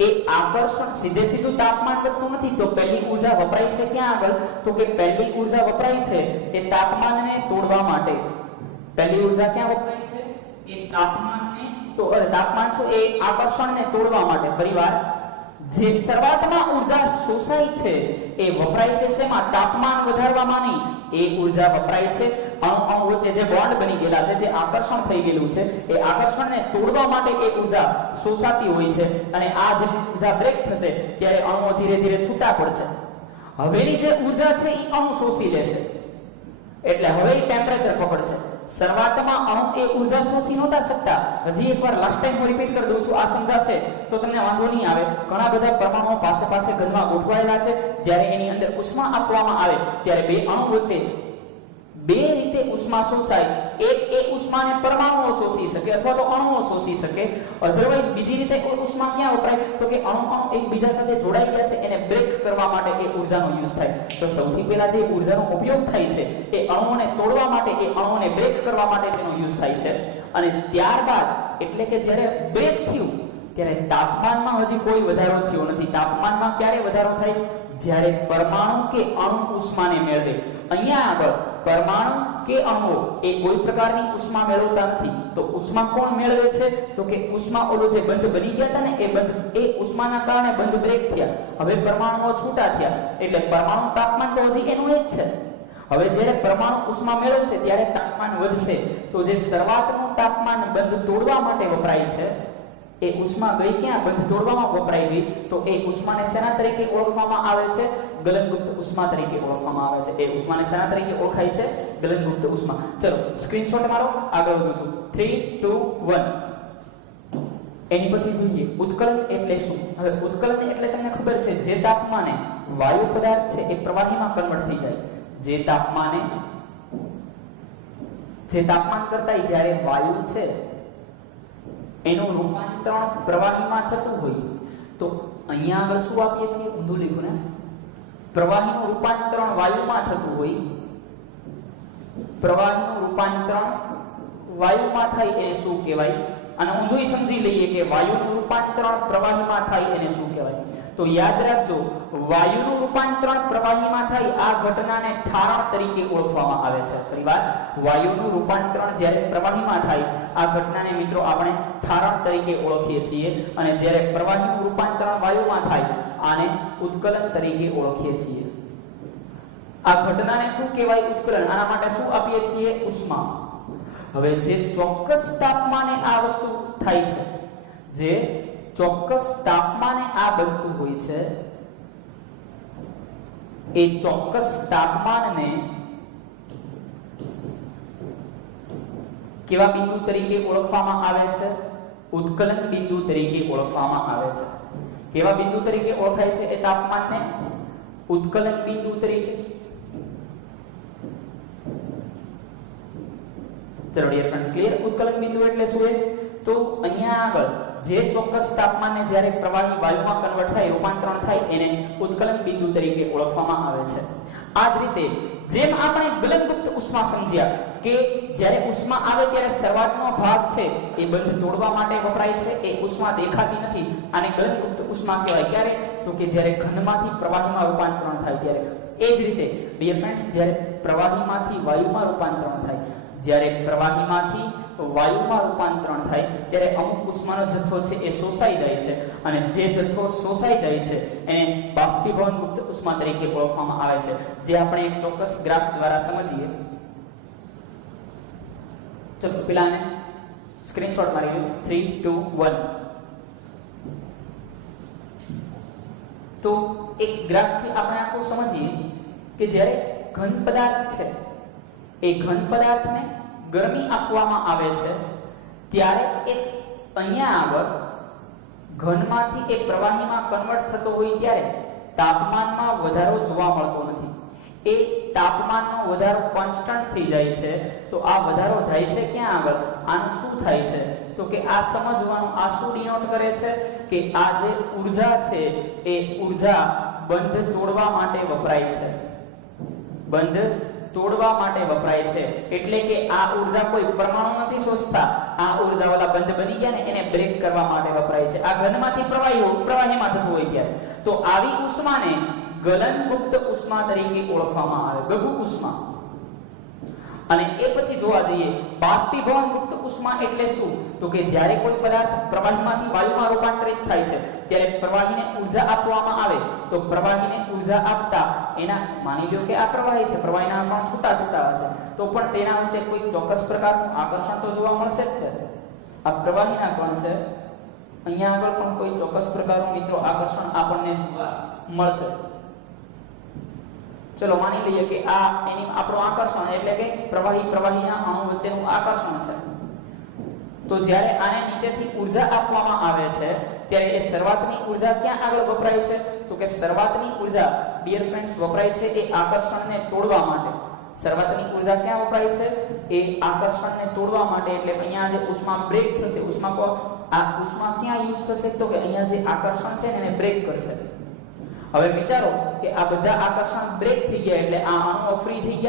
એ એ આકર્ષણ સીધે સીધું તાપમાન વધતું નથી. તો પહેલી ઊર્જા વપરાય છે ક્યાં આગળ? તો કે પહેલી ઊર્જા વપરાય છે એ તાપમાનને તોડવા માટે. પહેલી ઊર્જા ક્યાં વપરાય છે? એ તાપમાનને તો તાપમાન શું? એ આકર્ષણને તોડવા માટે. ફરીવાર, જે શરૂઆતમાં ઊર્જા શોષાય છે એ વપરાય છે શેમાં? તાપમાન વધારવામાં નહીં. એ ઊર્જા વપરાય છે અણુ વચ્ચે જે બોન્ડ બની ગયેલા છે, જે આકર્ષણ થઈ ગયેલું છે, એ આકર્ષણને તોડવા માટે એ ઊર્જા શોષાતી હોય છે. અને આ જે ઊર્જા બ્રેક થશે ત્યારે અણુઓ ધીરે ધીરે છૂટા પડશે. હવેની જે ઊર્જા છે એ અણુ શોષી લેશે, એટલે હવે ટેમ્પરેચર પકડશે. શરૂઆતમાં અણુ એ ઊર્જા શોષી નહોતા શકતા. હજી એકવાર લાસ્ટ ટાઈમ હું રિપીટ કરી દઉં છું, આ સમજાશે તો તમને વાંધો નહીં આવે. ઘણા બધા પરમાણુઓ પાસે પાસે ઘનમાં ગોઠવાયેલા છે. જ્યારે એની અંદર ઉષ્મા આપવામાં આવે ત્યારે બે અણુ વચ્ચે બે રીતે ઉષ્મા શોષાય. એક એ ઉષ્માને પરમાણુઓ શોષી શકે અથવા તો અણુઓ શોષી શકે. અધરવાઇઝ બીજી રીતે ઉષ્મા ક્યાં વપરાય? તો કે અણુ એકબીજા સાથે જોડાઈ ગયા છે, એને બ્રેક કરવા માટે એ ઊર્જાનો યુઝ થાય. તો સૌથી પહેલા જે ઊર્જાનો ઉપયોગ થાય છે એ અણુઓને તોડવા માટે, એ અણુઓને બ્રેક કરવા માટે તેનો યુઝ થાય છે. અને ત્યારબાદ એટલે કે જ્યારે બ્રેક થયું ત્યારે તાપમાનમાં હજી કોઈ વધારો થયો નથી. તાપમાનમાં ક્યારે વધારો થાય? જ્યારે પરમાણુ કે અણુ ઉષ્માને મેળવે. અહીંયા આગળ પરમાણુ કે અણુઓ એ કોઈ પ્રકારની ઉષ્મા મેળવતા નથી. તો ઉષ્મા કોણ મેળવે છે? તો કે ઉષ્મા ઓલો જે બંધ બની ગયા હતા ને એ બંધ, એ ઉષ્માના કારણે બંધ બ્રેક થયા. હવે પરમાણુઓ છૂટા થયા એટલે પરમાણુ તાપમાન તો હજી એનું એક છે. હવે જ્યારે પરમાણુ ઉષ્મા મેળવશે ત્યારે તાપમાન વધશે. તો જે શરૂઆતનું તાપમાન બંધ તોડવા માટે વપરાય છે એ ઉષ્મા ગઈ ક્યાં? બંધ તોડવામાં વપરાઈ ગઈ. તો એ ઉષ્માને શેના તરીકે ઓળખવામાં આવે છે? ગલનગુપ્ત ઉષ્મા તરીકે ઓળખવામાં આવે છે. એ ઉષ્માને શેના તરીકે ઓળખાય છે? ગલનગુપ્ત ઉષ્મા. ચલો સ્ક્રીનશોટ મારો, આગળ વધું છું. 3 2 1. એની પછી જોઈએ ઉત્કલન એટલે શું. હવે ઉત્કલન એટલે તમને ખબર છે જે તાપમાને વાયુ પદાર્થ છે એ પ્રવાહીમાં કન્વર્ટ થઈ જાય. જે તાપમાન કરતા જ્યારે વાયુ છે એનું રૂપાંતરણ પ્રવાહીમાં થતું હોય તો અહીંયા આગળ શું આપીએ છીએ? ઊંધું લીધું ને. પ્રવાહીનું રૂપાંતરણ વાયુમાં થતું હોય, પ્રવાહીનું રૂપાંતરણ વાયુમાં થાય એને શું કહેવાય? અને ઊંધું સમજી લઈએ કે વાયુનું રૂપાંતરણ પ્રવાહીમાં થાય એને શું કહેવાય? તો યાદ રાખજો, વાયુનું રૂપાંતરણ પ્રવાહીમાં થાય આ ઘટનાને ઠારણ તરીકે ઓળખવામાં આવે છે. ફરીવાર, વાયુનું રૂપાંતરણ જ્યારે પ્રવાહીમાં થાય આ ઘટનાને મિત્રો આપણે ઠારણ તરીકે ઓળખીએ છીએ. અને જ્યારે પ્રવાહીનું રૂપાંતરણ વાયુમાં થાય આને ઉત્કલન તરીકે ઓળખીએ છીએ. આ ઘટનાને શું કહેવાય? ઉત્કલન. આના માટે શું આપીએ છીએ? ઉષ્મા. હવે જે ચોક્કસ તાપમાને આ વસ્તુ થાય છે, જે ચોક્કસ તાપમાને આ બનતું હોય છે, એ ચોક્કસ તાપમાનને કેવા બિંદુ તરીકે ઓળખવામાં આવે છે? ઉત્કલન બિંદુ તરીકે ઓળખવામાં આવે છે. કેવા બિંદુ તરીકે ઓળખાય છે એ તાપમાનને? ઉત્કલન બિંદુ તરીકે. ચલો ડિયર ફ્રેન્ડ્સ, ક્લિયર? ઉત્કલન બિંદુ એટલે શું છે? તો અહીંયા આગળ જે ચોક્કસ તાપમાનને જ્યારે પ્રવાહી વાયુમાં કન્વર્ટ થાય, રૂપાંતરણ થાય એને ઉત્કલન બિંદુ તરીકે ઓળખવામાં આવે છે. આ જ રીતે જેમ આપણે ગલનગુપ્ત ઉષ્મા સમજ્યા કે જ્યારે ઉષ્મા આવે ત્યારે શરૂઆતનો ભાગ છે એ બંધ તોડવા માટે વપરાય છે, એ ઉષ્મા દેખાતી નથી, આને ગલનગુપ્ત ઉષ્મા કહેવાય. ક્યારે? તો કે જ્યારે ઘનમાંથી પ્રવાહીમાં રૂપાંતરણ થાય ત્યારે. એ જ રીતે ડિયર ફ્રેન્ડ્સ, જ્યારે પ્રવાહીમાંથી વાયુમાં રૂપાંતરણ થાય, જ્યારે પ્રવાહીમાંથી વાયુમાં રૂપાંતરણ થાય ત્યારે અમુક ઉષ્માનો જથ્થો છે એ શોષાઈ જાય છે. અને જે જથ્થો શોષાઈ જાય છે એને બાષ્પીભવન મુક્ત ઉષ્મા તરીકે ઓળખવામાં આવે છે. જે આપણે એક ચોક્કસ ગ્રાફ દ્વારા સમજીએ. ચલો પેલાને સ્ક્રીનશોટ મારી લો. 3 2 1. તો એક ગ્રાફથી આપણે આખું સમજીએ કે જ્યારે ઘન પદાર્થ છે એ ઘન પદાર્થને ગરમી આપવામાં આવે છે ત્યારે એક અહીંયા આગળ ઘનમાંથી એક પ્રવાહીમાં કન્વર્ટ થતો હોય ત્યારે તાપમાનમાં વધારો જોવા મળતો નથી. એ તાપમાનનો વધારો કોન્સ્ટન્ટ થઈ જાય છે. તો આ વધારો જાય છે ક્યાં આગળ? આનું શું થાય છે? તો કે આ સમજવાનું, આ શું ડિનોટ કરે છે કે આ જે ઊર્જા છે એ ઊર્જા બંધ તોડવા માટે વપરાય છે. બંધ તોડવા માટે વપરાય છે. એટલે કે આ ઊર્જા કોઈ પરમાણુ નથી શોષતા, આ ઊર્જા ઓલા બંધ બની ગયા ને એને બ્રેક કરવા માટે વપરાય છે. આ ઘનમાંથી પ્રવાહીમાં થતું હોય ત્યારે તો આવી ઉષ્માને ગલનમુક્ત ઉષ્મા તરીકે ઓળખવામાં આવે, ગગુ ઉષ્મા. અને એ પછી જોવા જઈએ બાષ્પીભવન મુક્ત ઉષ્મા એટલે શું? તો કે જ્યારે કોઈ પદાર્થ પ્રવાહીમાંથી વાયુમાં રૂપાંતરિત થાય છે ત્યારે પ્રવાહીને ઊર્જા આપવામાં આવે તો પ્રવાહીને ઊર્જા આપતા એના માની લો કે આ પ્રવાહી છે, પ્રવાહીના કણ છૂટા છૂટા હશે તો પણ તેના વચ્ચે કોઈ ચોક્કસ પ્રકારનું આકર્ષણ તો જોવા મળશે જ. આ પ્રવાહીના કણ છે, અહીંયા આગળ પણ કોઈ ચોક્કસ પ્રકારનું મિત્રો આકર્ષણ આપણને જોવા મળશે. ચલો માની લઈએ કે આ એની આપણું આકર્ષણ એટલે કે પ્રવાહીના અણુ વચ્ચેનું આકર્ષણ છે. તો જ્યારે આને નીચેથી ઊર્જા આપવામાં આવે છે ત્યારે એ શરૂઆતની ઊર્જા ક્યાં આગળ વપરાય છે? તો કે શરૂઆતની ઊર્જા ડિયર ફ્રેન્ડ્સ વપરાય છે એ આકર્ષણને તોડવા માટે. શરૂઆતની ઊર્જા ક્યાં વપરાય છે? એ આકર્ષણને તોડવા માટે. એટલે અહીંયા જે ઉષ્મા બ્રેક થશે, આ ઉષ્મા ક્યાં યુઝ થશે? તો કે અહીંયા જે આકર્ષણ છે એને બ્રેક કરશે. હવે વિચારો કે આ બધા આકર્ષણ બ્રેક થઈ ગયા એટલે આ અણુઓ ફ્રી થઈ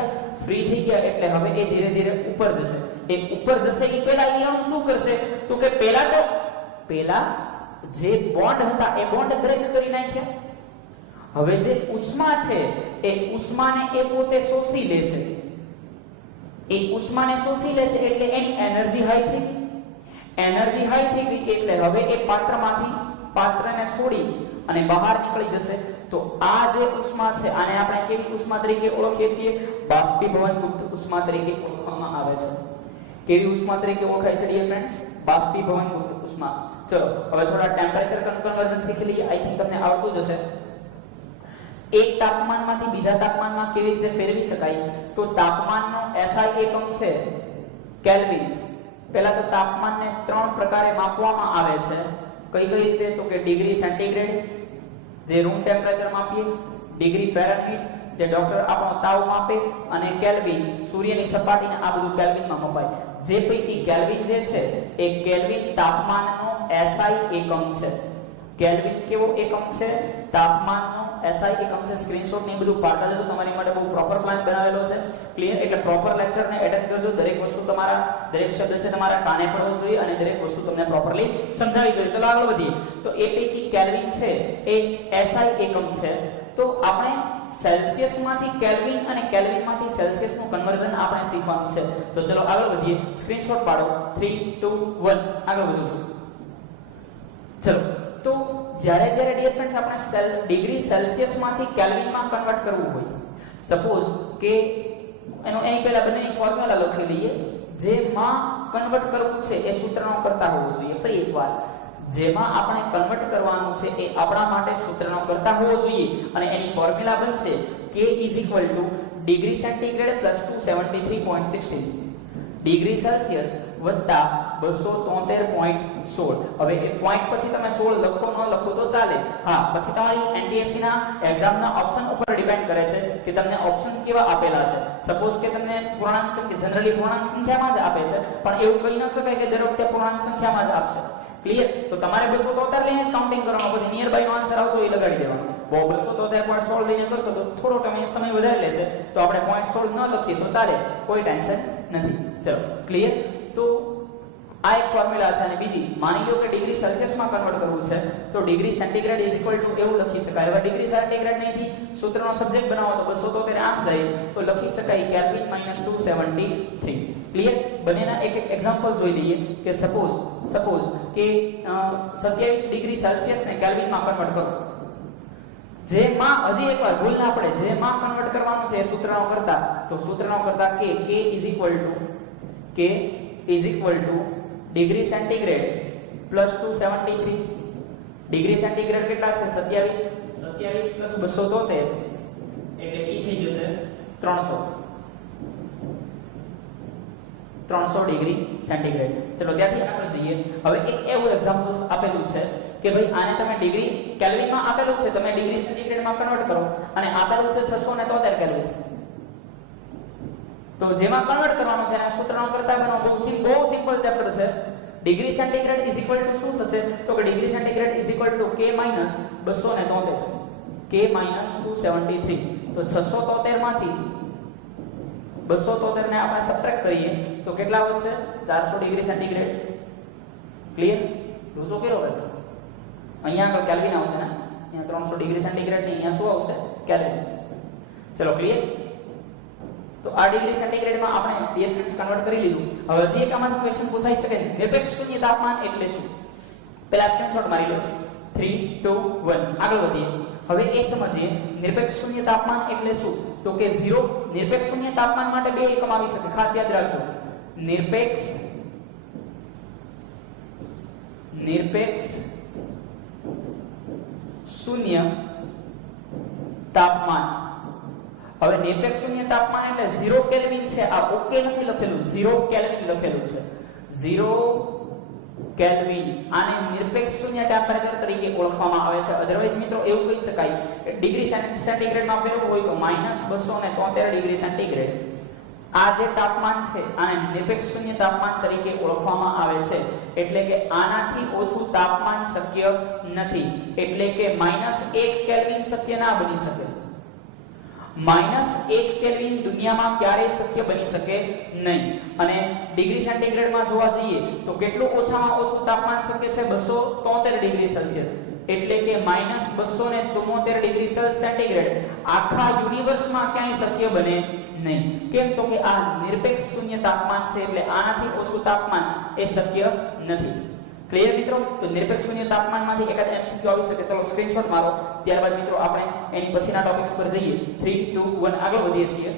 ગયા એટલે હવે એ ધીરે ધીરે ઉપર જશે. એ ઉપર જશે એ પહેલા એ અણુ શું કરશે? તો કે પહેલા જે બોન્ડ હતા એ બોન્ડ બ્રેક કરી નાખ્યા. હવે જે ઉષ્મા છે એ ઉષ્માને એ પોતે શોષી લેશે. એ ઉષ્માને શોષી લેશે એટલે એની એનર્જી હાઈ થઈ ગઈ. એનર્જી હાઈ થઈ ગઈ એટલે હવે એ પાત્રને છોડી અને બહાર નીકળી જશે. તો આ જે ઉષ્મા છે આને આપણે કેવી ઉષ્મા તરીકે ઓળખીએ છીએ? બાષ્પીભવન મુક્ત ઉષ્મા તરીકે ઓળખવામાં આવે છે. કેવી ઉષ્મા તરીકે ઓળખાય છે ડિયર ફ્રેન્ડ્સ? બાષ્પીભવન મુક્ત ઉષ્મા. ચલો હવે થોડા ટેમ્પરેચર કન્વર્ઝન શીખી લઈએ. આઈ થિંક તમને આવડતું જ હશે. એક તાપમાનમાંથી બીજા તાપમાનમાં કેવી રીતે ફેરવી શકાય? તો તાપમાનનો SI એકમ છે કેલ્વિન. પહેલા તો તાપમાનને 3 પ્રકારે માપવામાં આવે છે. કઈ રીતે? તો કે ડિગ્રી સેન્ટીગ્રેડ જે રૂમ ટેમ્પરેચર માપીએ, ડિગ્રી ફેરનહીટ જે ડોક્ટર આપણો તાવ માપે, અને કેલ્વિન સૂર્યની સપાટીને આ બધું કેલ્વિનમાં મપાય. જે પૈકી કેલ્વિન જે છે એ કેલ્વિન તાપમાનનો SI એકમ છે. કેલ્વિન કેવો એકમ છે? તાપમાનનો SI એકમ છે. સ્ક્રીનશોટ ને બધું પાડતા જજો, તમારી માટે બહુ પ્રોપર પ્લાન બનાવેલો છે. ક્લિયર? એટલે પ્રોપર લેક્ચરને એટેન્ડ કરજો. દરેક વસ્તુ દરેક શબ્દ છે તમારા કાને પડવો જોઈએ અને દરેક વસ્તુ તમને પ્રોપરલી સમજાવી જોઈએ. ચલો આગળ વધીએ. તો એ પૈકી કેલ્વિન છે એ SI એકમ છે. તો આપણે સેલ્સિયસમાંથી કેલ્વિન અને કેલ્વિનમાંથી સેલ્સિયસનું કન્વર્ઝન આપણે શીખવાનું છે. તો ચલો આગળ વધીએ. સ્ક્રીનશોટ પાડો. 3 2 1 આગળ વધું છું. ચલો તો જ્યારે ડિયર ફ્રેન્ડ્સ આપણે ડિગ્રી સેલ્સિયસમાંથી કેલ્વિનમાં કન્વર્ટ કરવું હોય, સપોઝ કે એની પહેલા બંનેની ફોર્મ્યુલા લખી લઈએ. જેમાં કન્વર્ટ કરવું છે એ સૂત્રનો કરતા હોવો જોઈએ. ફરી એકવાર, જેમાં આપણે કન્વર્ટ કરવાનું છે એ આપણા માટે સૂત્રનો કરતા હોવો જોઈએ અને એની ફોર્મ્યુલા બનશે K degree centigrade + 273.16 degree Celsius વત્તા 273.16. હવે એ પોઈન્ટ પછી તમે 16 લખો ન લખો તો ચાલે. હા, પછી તમારી NTSC ના એક્ઝામના ઓપ્શન ઉપર ડિપેન્ડ કરે છે કે તમને ઓપ્શન કેવા આપેલા છે. સપોઝ કે તમને પૂર્ણાંક સંખ્યા જનરલી પૂર્ણાંક સંખ્યામાં જ આપે છે, પણ એવું કહી ન શકાય કે દર વખતે પૂર્ણાંક સંખ્યામાં જ આપશે. ક્લિયર? તો તમારે 273 લઈને કાઉન્ટિંગ કરવાનું, પછી નિયર બાય નો આન્સર આવતો એ લગાડી દેવાનો. 273.16 લઈને કરશો તો થોડો સમય વધારે લેશે, તો આપણે 0.16 ન લખીએ તો ચાલે, કોઈ ટેન્શન નથી. ચલો ક્લિયર? તો આ એક ફોર્મ્યુલા છે. અને બીજી, માની લો કે ડિગ્રી સેલ્સિયસમાં કન્વર્ટ કરવું છે તો ડિગ્રી સેન્ટીગ્રેડ એવું લખી શકાય. હવે ડિગ્રી સેન્ટીગ્રેડ નહીંથી સૂત્રનો સબ્જેક્ટ બનાવો તો 273 આમ જાય તો લખી શકાય કેલ્વિન - 273. ક્લિયર? બંનેના એક એક્ઝામ્પલ જોઈ લઈએ કે સપોઝ કે 27 ડિગ્રી સેલ્સિયસ ને કેલ્વિનમાં કન્વર્ટ કરો. જેમાં હજી એકવાર ભૂલ ના પડે, જેમાં કન્વર્ટ કરવાનું છે સૂત્રનો કરતા, તો સૂત્રનો કરતા K degree centigrade + 273. Degree centigrade કેટલા છે? 27 + 273 એટલે એ થઈ જશે 300 ડિગ્રી સેન્ટીગ્રેડ. ચલો ત્યાંથી આગળ જઈએ. હવે એક એવું એક્ઝામ્પલ આપેલું છે કે ભાઈ આને તમે ડિગ્રી કેલ્વિનમાં આપેલું છે, તમે ડિગ્રી સેન્ટીગ્રેડમાં કન્વર્ટ કરો અને આપેલું છે 673 કેલ્વિન. તો જેમાં કન્વર્ટ કરવાનું છે અને સૂત્રનો કરતા બનો બહુ સિમ્પલ ચેપ્ટર છે. ડિગ્રી સેન્ટીગ્રેડ શું થશે? તો કે ડિગ્રી સેન્ટીગ્રેડ K - 273. K - 273. તો 673 માંથી 273 ને આપણે સબટ્રેક્ટ કરીએ તો કેટલા વધશે 400 ડિગ્રી સેન્ટીગ્રેડ ક્લિયર રૂચો કેરો બેટા અહીંયા આગળ કેલ્વિન આવશે ને અહીંયા 300 ડિગ્રી સેન્ટીગ્રેડ ને અહીંયા શું આવશે કેલ્વિન ચલો ક્લિયર તો આ ડિગ્રી સેન્ટીગ્રેડમાં આપણે ડીએફએક્સ કન્વર્ટ કરી લીધું હવે હજી એક આમાંથી ક્વેશ્ચન પૂછાઈ શકે નિરપેક્ષ શૂન્ય તાપમાન એટલે શું પહેલા સ્ક્રીનશોટ મારી લો 3 2 1 આગળ વધીએ હવે એ સમજીએ નિરપેક્ષ શૂન્ય તાપમાન એટલે શું તો કે 0 નિરપેક્ષ શૂન્ય તાપમાન માટે બે એકમ આવી શકે ખાસ યાદ રાખજો નિરપેક્ષ શૂન્ય તાપમાન હવે નિરપેક્ષ શૂન્ય તાપમાન એટલે 0 કેલ્વિન છે આ ઓકે નથી લખેલું 0 કેલ્વિન લખેલું છે 0 કેલ્વિન આને નિરપેક્ષ શૂન્ય ટેમ્પરેચર તરીકે ઓળખવામાં આવે છે અધરવાઇઝ મિત્રો એવું કહી શકાય કે ડિગ્રી સેન્ટીગ્રેડમાં ફેરવવું હોય તો -273 ડિગ્રી સેન્ટીગ્રેડ આ જે તાપમાન છે આને નિરપેક્ષ શૂન્ય તાપમાન તરીકે ઓળખવામાં આવે છે એટલે કે આનાથી ઓછું તાપમાન શક્ય નથી એટલે કે -1 કેલ્વિન શક્ય ના બની શકે -1 કેલ્વિન દુનિયામાં ક્યારેય શક્ય બની શકે નહીં અને ડિગ્રી સેન્ટીગ્રેડમાં જોવા જઈએ તો કેટલું ઓછામાં ઓછું તાપમાન શક્ય છે 273 ડિગ્રી સેલ્સિયસ એટલે કે -274 ડિગ્રી સેન્ટીગ્રેડ આખા યુનિવર્સમાં ક્યાંય શક્ય બને નહીં કેમ તો કે આ નિરપેક્ષ શૂન્ય તાપમાન છે એટલે આનાથી ઓછું તાપમાન એ શક્ય નથી ક્લિયર મિત્રો તો નિરપેક્ષ શૂન્ય તાપમાનમાંથી એકાદ એમસીક્યુ આવી શકે ચલો સ્ક્રીનશોટ મારો ત્યારબાદ મિત્રો આપણે એની પછીના ટોપિક્સ પર જઈએ 3 2 1 આગળ વધીએ છીએ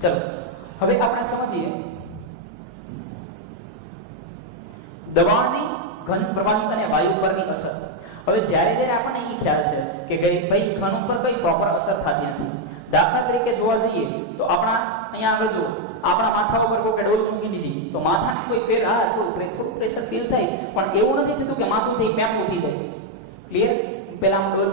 ચલો હવે આપણે સમજીએ દબાણની ઘન પ્રવાહી અને વાયુ પરની અસર હવે જ્યારે આપણને એ ખ્યાલ છે કે ભાઈ ઘન ઉપર કઈ પ્રોપર અસર થતી નથી દાખલા તરીકે જોવા જઈએ તો આપણા અહીંયા આગળ જો આપણા માથા ઉપર કોઈ ડોલ મૂકી દીધી તો માથાને કોઈ ફેર થોડું પ્રેશર ફીલ થાય પણ એવું નથી થતું કે માથું છે પેમ્પું થઈ જાય ક્લિયર પેલા ડોલ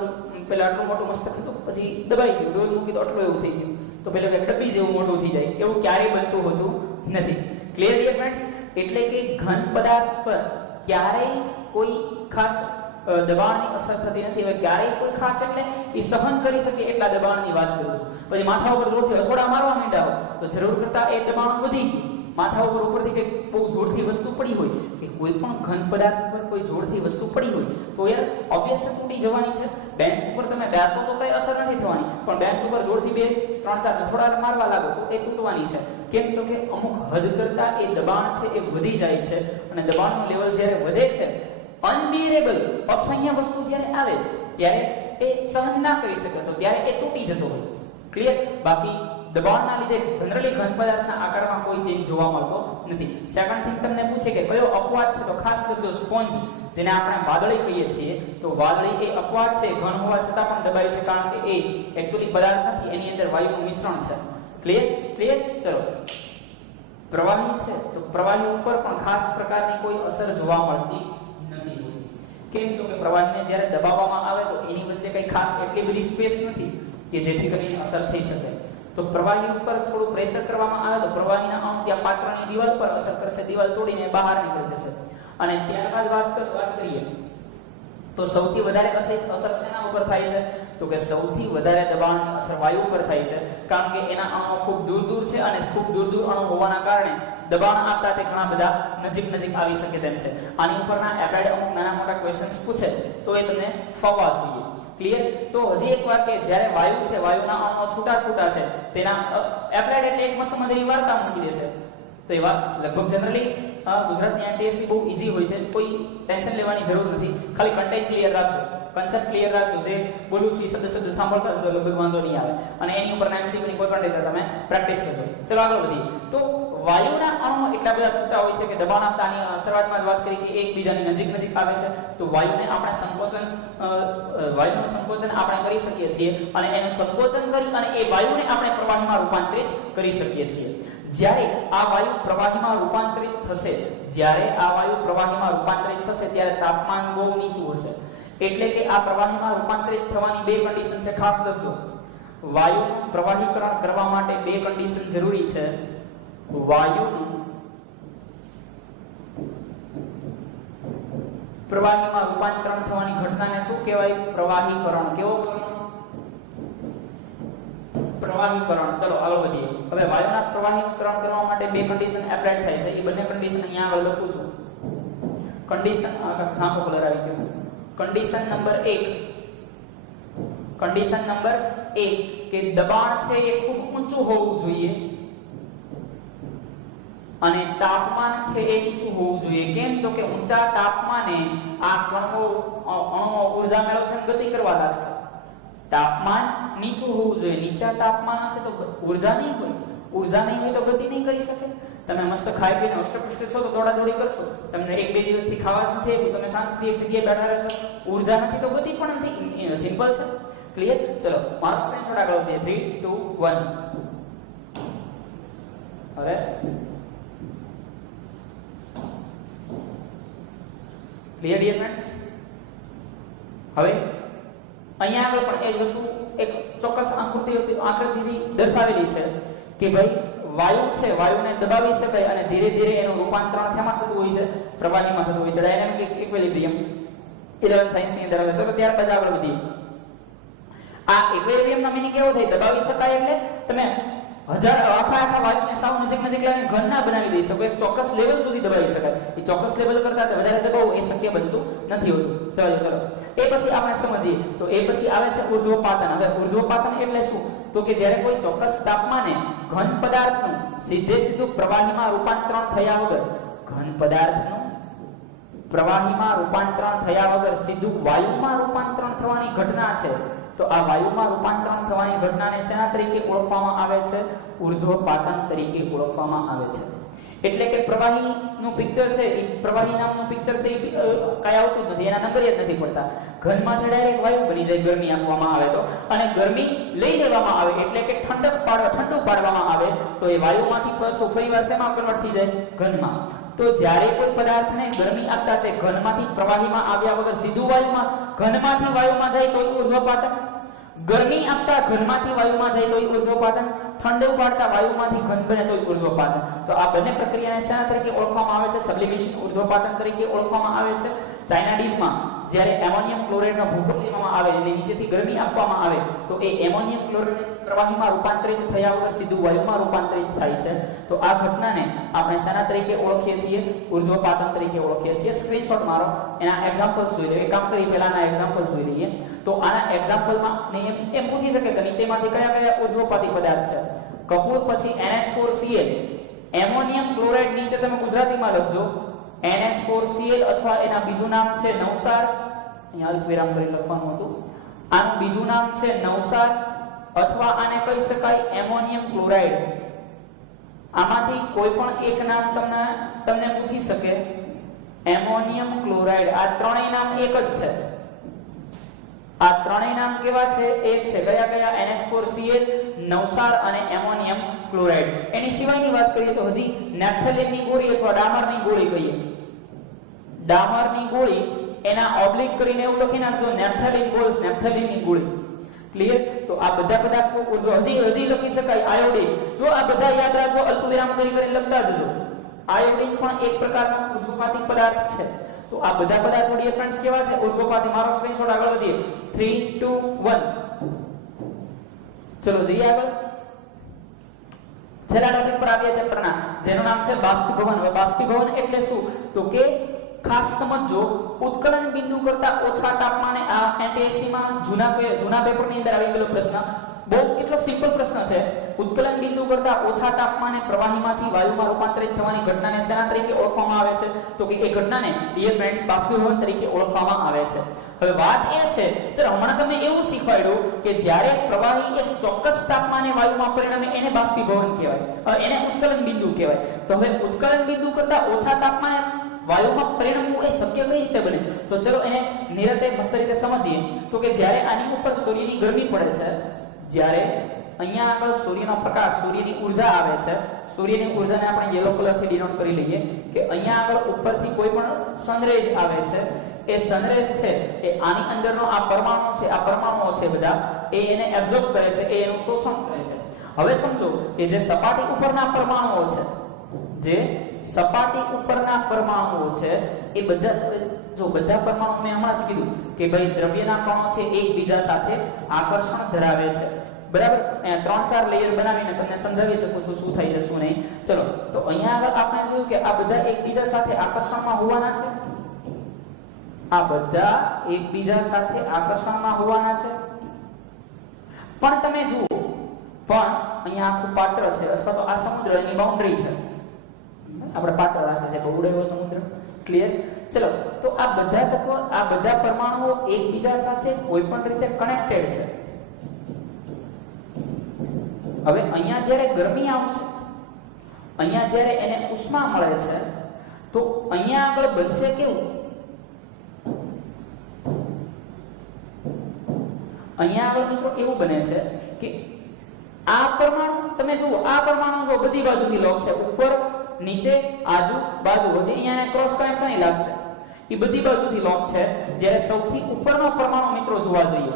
પેલા આટલું મોટું મસ્તક હતું પછી દબાઈ ગયું ડોલ મૂકી તો આટલું એવું થઈ ગયું તો પેલો કે ડબ્બી જેવું મોટું થઈ જાય એવું ક્યારેય બનતું હોતું નથી ક્લિયર ડિયર ફ્રેન્ડ્સ એટલે કે ઘન પદાર્થ પર ક્યારેય કોઈ ખાસ દબાણની અસર થતી નથી હવે ક્યારેય કોઈ ખાસ એટલે એ સહન કરી શકે એટલા દબાણની વાત કરું છું પછી માથા ઉપર જોરથી અથોડા મારવા માંડ્યા હોય તો જરૂર કરતા એ દબાણ વધી માથા ઉપરથી કે બહુ જોરથી વસ્તુ પડી હોય કે કોઈ પણ ઘન પદાર્થ ઉપર કોઈ જોરથી વસ્તુ પડી હોય તો યાર ઓબ્વિયસ તૂટી જવાની છે બેન્ચ ઉપર તમે બેસો તો કઈ અસર નથી થવાની પણ બેન્ચ ઉપર જોરથી 2 3 4 અથોડા મારવા લાગો તો એ તૂટવાની છે કેમ તો કે અમુક હદ કરતા એ દબાણ છે એ વધી જાય છે અને દબાણનું લેવલ જ્યારે વધે છે અનબિયરેબલ અસહ્ય વસ્તુ જ્યારે આવે ત્યારે એ સહન ના કરી શકે તો ત્યારે એ તૂટી જતો હોય ક્લિયર બાકી દબાણના લીધે જનરલી ઘન પદાર્થના આકારમાં કોઈ ચેન્જ જોવા મળતો નથી સેકન્ડ થિંગ તમને પૂછે કે કયો અપવાદ છે તો ખાસ લખજો સ્પોન્જ જેને આપણે વાદળી કહીએ છીએ તો વાદળી એ અપવાદ છે ઘન હોવા છતાં પણ દબાય છે કારણ કે એ એક્ચ્યુઅલી પદાર્થ નથી એની અંદર વાયુનું મિશ્રણ છે ક્લિયર ચલો પ્રવાહી છે તો પ્રવાહી ઉપર પણ ખાસ પ્રકારની કોઈ અસર જોવા મળતી નથી કેમ તો કે પ્રવાહીને જ્યારે દબાવવામાં આવે તો એની વચ્ચે કઈ ખાસ એટલી બધી સ્પેસ નથી કે જેથી કરીને અસર થઈ શકે તો પ્રવાહી ઉપર થોડું પ્રેશર કરવામાં આવે તો પ્રવાહીના અણુ ત્યાં પાત્રની દિવાલ પર અસર કરશે દિવાલ તોડીને બહાર નીકળી જશે અને ત્યારબાદ વાત કરીએ તો સૌથી વધારે અસર શેના ઉપર થાય છે તો કે સૌથી વધારે દબાણની અસર વાયુ ઉપર થાય છે કારણ કે એના અણુઓ ખૂબ દૂર છે અને ખૂબ દૂર અણુ હોવાના કારણે દબાણ આપતા તે ઘણા બધા નજીક આવી શકે તેમ છે આની ઉપરના એપ્લાઇડ અમુક નાના મોટા ક્વેશ્ચન્સ પૂછે તો એ તમને ફાવવા જોઈએ ક્લિયર તો હજી એક વાર કે જ્યારે વાયુ છે વાયુના અણુઓ છૂટા છે તેના એપ્લાઇડ એટલે એક મસ્ત મજાની વાર્તા મૂકી દેશે તો એવા લગભગ જનરલી ગુજરાતની એનટીએસસી બહુ ઈઝી હોય છે કોઈ ટેન્શન લેવાની જરૂર નથી ખાલી કન્ટેન્ટ ક્લિયર રાખજો કન્સેપ્ટ ક્લિયર રાખજો જે બોલું છું શબ્દ સાંભળતા જ લગભગ વાંધો નહીં આવે અને એની ઉપરના એમસીક્યુની કોઈ પણ રીતે તમે પ્રેક્ટિસ કરજો ચલો આગળ વધીએ તો વાયુના અણુઓ એટલા બધા છૂટા હોય છે કે દબાણ આપતાની શરૂઆતમાં જ વાત કરી કે એકબીજાની નજીક આવે છે તો વાયુનું સંકોચન આપણે કરી શકીએ છીએ અને એનું સંકોચન કરી અને એ વાયુને આપણે પ્રવાહીમાં રૂપાંતરિત કરી શકીએ છીએ જ્યારે આ વાયુ પ્રવાહીમાં રૂપાંતરિત થશે ત્યારે તાપમાન બહુ નીચું હશે એટલે કે આ પ્રવાહીમાં રૂપાંતરિત થવાની બે કન્ડિશન છે ખાસ લખજો વાયુનું પ્રવાહીકરણ કરવા માટે બે કન્ડિશન જરૂરી છે વાયુનું પ્રવાહીમાં રૂપાંતરણ થવાની ઘટનાને શું કહેવાય પ્રવાહીકરણ કેવો પ્રવાહીકરણ. ચલો આગળ વધીએ. હવે વાયુના પ્રવાહીકરણ કરવા માટે બે કન્ડિશન એપ્લાય થાય છે. એ બંને કન્ડિશન અહીંયા આગળ લખું છું. કન્ડિશન સામો કલર આવી ગયો. કન્ડિશન નંબર 1 કે દબાણ છે એ ખૂબ ઊંચું હોવું જોઈએ અને તાપમાન છે એ નીચું હોવું જોઈએ. કેમ? તો કે ઊંચા તાપમાને આ અણુઓ ઊર્જા મેળવશે અને ગતિ કરવા લાગશે. તાપમાન નીચું હોવું જોઈએ. નીચા તાપમાન હશે તો ઊર્જા નહીં હોય. ઊર્જા નહીં હોય તો ગતિ નહીં કરી શકે. તમે મસ્ત ખાઈ પીને અષ્ટપુષ્ટ છો તો દોડાદોડી કરશો. તમને 1-2 દિવસથી ખાવા જ નથી આવ્યું, તમે શાંતિથી એક જગ્યાએ બેઠા રહેશો. ઊર્જા નથી તો ગતિ પણ નથી. સિમ્પલ છે. ક્લિયર? ચલો મારો સ્ક્રીનશોટ આગળ વધીએ. 3 2 1. હવે ક્લિયર ડિયર ફ્રેન્ડ્સ? હવે અહીંયા આગળ પણ એ જ વસ્તુ એક ચોક્કસ આકૃતિથી દર્શાવેલી છે કે ભાઈ વાયુ છે, વાયુને દબાવી શકાય અને ધીરે ધીરે એનું રૂપાંતરણ શેમાં થતું હોય છે? પ્રવાહીમાં થતું હોય છે. ડાયનામિક ઇક્વિલિબ્રિયમ 11 સાયન્સ ની અંદર આવે. તો ત્યારબાદ આગળ વધીએ. આ ઇક્વિલિબ્રિયમનો મીનિંગ કેવો થાય? દબાવી શકાય એટલે તમે આખા વાયુને સાવ નજીક લાવીને ઘન ના બનાવી દઈ શકો. એક ચોક્કસ લેવલ સુધી દબાવી શકાય. એ ચોક્કસ લેવલ કરતા વધારે દબાવવું એ શક્ય બનતું નથી હોતું. ચલો એ પછી આપણે સમજીએ. તો એ પછી આવે છે ઉર્ધ્વપાતન. હવે ઉર્ધ્વપાતન એટલે શું? તો કે જ્યારે કોઈ ચોક્કસ તાપમાને ઘન પદાર્થનું સીધું પ્રવાહીમાં રૂપાંતરણ થયા વગર સીધું વાયુમાં રૂપાંતરણ થવાની ઘટના છે. તો આ વાયુમાં રૂપાંતરણ થવાની ઘટનાને શેના તરીકે ઓળખવામાં આવે છે? ઉર્ધ્વપાતન તરીકે ઓળખવામાં આવે છે. એટલે કે પ્રવાહીનું પિક્ચર છે, એ પ્રવાહી નામનું પિક્ચર છે, એ કાંઈ આવતું જ નથી, એના નંબર જ નથી પડતા. ઘનમાંથી ડાયરેક્ટ વાયુ બની જાય ગરમી આપવામાં આવે તો, અને ગરમી લઈ લેવામાં આવે એટલે કે ઠંડુ પાડવામાં આવે તો એ વાયુમાંથી પાછું ફરીવાર શેમાં કન્વર્ટ થઈ જાય? ઘનમાં. તો જ્યારે કોઈ પદાર્થને ગરમી આપતા તે ઘનમાંથી પ્રવાહીમાં આવ્યા વગર સીધું વાયુમાં, ઘનમાંથી વાયુમાં જાય તો ઉર્ધ્વપાતન. ગરમી આપતા ઘનમાંથી વાયુમાં જાય તો ઉર્ધ્વપાતન. ઠંડુ પાડતા વાયુમાંથી ઘન બને તો ઉર્ધ્વપાતન. તો આ બંને પ્રક્રિયાને શેના તરીકે ઓળખવામાં આવે છે? સબ્લિમેશન ઉર્ધ્વપાતન તરીકે ઓળખવામાં આવે છે. ચાઇના ડીશમાં જ્યારે એમોનિયમ ક્લોરાઇડનો ભૂકો દેવામાં આવે અને નીચેથી ગરમી આપવામાં આવે તો એ એમોનિયમ ક્લોરાઇડ પ્રવાહીમાં રૂપાંતરિત થયા વગર સીધું વાયુમાં રૂપાંતરિત થાય છે. તો આ ઘટનાને આપણે શેના તરીકે ઓળખીએ છીએ? ઉર્ધ્વપાતન તરીકે ઓળખીએ છીએ. સ્ક્રીનશોટ મારો, એના એક્ઝામ્પલ્સ જોઈ લો. એક કામ કરી પહેલાના એક્ઝામ્પલ જોઈ લઈએ. તો આના એક્ઝામ્પલમાં એમ પૂછી શકે કે નીચેમાંથી કયા ઉર્ધ્વપાતી પદાર્થ છે? કપૂર, પછી NH4Cl, એમોનિયમ ક્લોરાઇડ. નીચે તમે ગુજરાતીમાં લખજો NH4Cl અથવા એના બીજું નામ છે નવસાર. અહીંયા અલ્પવિરામ કરી લખવાનું હતું. આનું બીજું નામ છે નવસાર અથવા આને કહી શકાય એમોનિયમ ક્લોરાઇડ. આમાંથી કોઈ પણ એક નામ તમને પૂછી શકે. Ammonium chloride. આ ત્રણેય નામ એક જ છે. આ ત્રણેય નામ કેવા છે? એક છે. કયા? NH4Cl, નવસાર અને એમોનિયમ ક્લોરાઇડ. એની સિવાયની વાત કરીએ તો હજી નેપ્થેલિનની ગોળી અથવા ડામરની ગોળી કહીએ. ડામરની ગોળી એના ઓબ્લિક કરીને એવું લખી નાખજો નેપ્થેલિન બોલ્સ, નેપ્થેલિનની ગોળી. ક્લિયર? તો આ બધા પદાર્થો હજી લખી શકાય. આયોડિન. જો આ બધા યાદ રાખજો, અલ્પવિરામ કરીને લખતા જજો. આયોડિન પણ એક પ્રકારનો ઉર્ધ્વપાતી પદાર્થ છે. તો આ બધા પદાર્થો ડિયર ફ્રેન્ડ્સ કેવા છે? ઉર્ધ્વપાતી. મારો સ્ક્રીનશોટ આગળ વધીએ. 3 2 1. ચલો જઈએ આગળ. છેલ્લા ટોપિક પર આવીએ ચેપ્ટરના, જેનું નામ છે બાષ્પીભવન. હવે બાષ્પીભવન એટલે શું? તો કે ખાસ સમજો, ઉત્કલન બિંદુ કરતા ઓછા તાપમાને આ 88 માં જૂના પેપરની અંદર આવી ગયેલો પ્રશ્ન. બહુ કેટલો સિમ્પલ પ્રશ્ન છે. ઉત્કલન બિંદુ કરતા ઓછા તાપમાને પ્રવાહીમાંથી વાયુમાં રૂપાંતરિત થવાની ઘટનાને શેના તરીકે ઓળખવામાં આવે છે? તો કે એ ઘટનાને ડિયર ફ્રેન્ડ્સ બાષ્પીભવન તરીકે ઓળખવામાં આવે છે. હવે વાત એ છે સર, હમણાં તમે એવું શીખવાડ્યું કે જ્યારે પ્રવાહી એક ચોક્કસ તાપમાને વાયુમાં પરિણમે એને બાષ્પીભવન કહેવાય, એને ઉત્કલન બિંદુ કહેવાય. તો હવે ઉત્કલન બિંદુ કરતા ઓછા તાપમાને વાયુમાં પરિણમવું એ શક્ય કઈ રીતે બને? તો ચલો એને નિરંતે મસ્ત રીતે સમજીએ. તો કે જ્યારે આની ઉપર સૂર્યની ગરમી પડે છે, જ્યારે અહીંયા આગળ સૂર્યનો પ્રકાશ, સૂર્યની ઊર્જા આવે છે, સૂર્યની ઊર્જાને આપણે યેલો કલરથી ડિનોટ કરી લઈએ કે અહીંયા આગળ ઉપરથી કોઈ પણ સનરેઝ આવે છે. એ સનરેઝ છે એ આની અંદરનો આ પરમાણુ છે, આ પરમાણુઓ છે બધા, એ એને એબ્ઝોર્બ કરે છે, એ એનું શોષણ કરે છે. હવે સમજો કે જે સપાટી ઉપરના પરમાણુઓ છે, જે સપાટી ઉપરના પરમાણુઓ છે એ બધા પરમાણુ મેં હમણાં જ કીધું કે ભાઈ દ્રવ્યના કણો છે એકબીજા સાથે આકર્ષણ ધરાવે છે. બરાબર. અહીંયા 3-4 લેયર બનાવીને તમને સમજાવી શકું છું શું થાય છે શું નહીં. ચલો તો અહીંયા આગળ આપણે જોયું કે આ બધા એકબીજા સાથે આકર્ષણમાં હોવાના છે. આ બધા એકબીજા સાથે આકર્ષણમાં હોવાના છે. પણ તમે જુઓ, પણ અહીંયા આખું પાત્ર છે અથવા તો આ સમુદ્ર એની બાઉન્ડ્રી છે. આપણે પાત્ર રાખે છે બહુ એવો સમુદ્ર. ક્લિયર? ચલો તો આ બધા તત્વો, આ બધા પરમાણુઓ એકબીજા સાથે કોઈ પણ રીતે કનેક્ટેડ છે. હવે અહીંયા જ્યારે ગરમી આવશે, અહીંયા જ્યારે એને ઉષ્મા મળે છે તો અહીંયા આગળ બનશે કેવું? અહીંયા આગળ મિત્રો એવું બને છે કે આ પરમાણુ તમે જુઓ, આ પરમાણુ જો બધી બાજુથી લોક છે, ઉપર નીચે આજુ બાજુ, હજી અહીંયા ક્રોસ કનેક્શન નહીં લાગશે, એ બધી બાજુથી લોક છે. જ્યારે સૌથી ઉપરનો પરમાણુ મિત્રો જોવા જઈએ,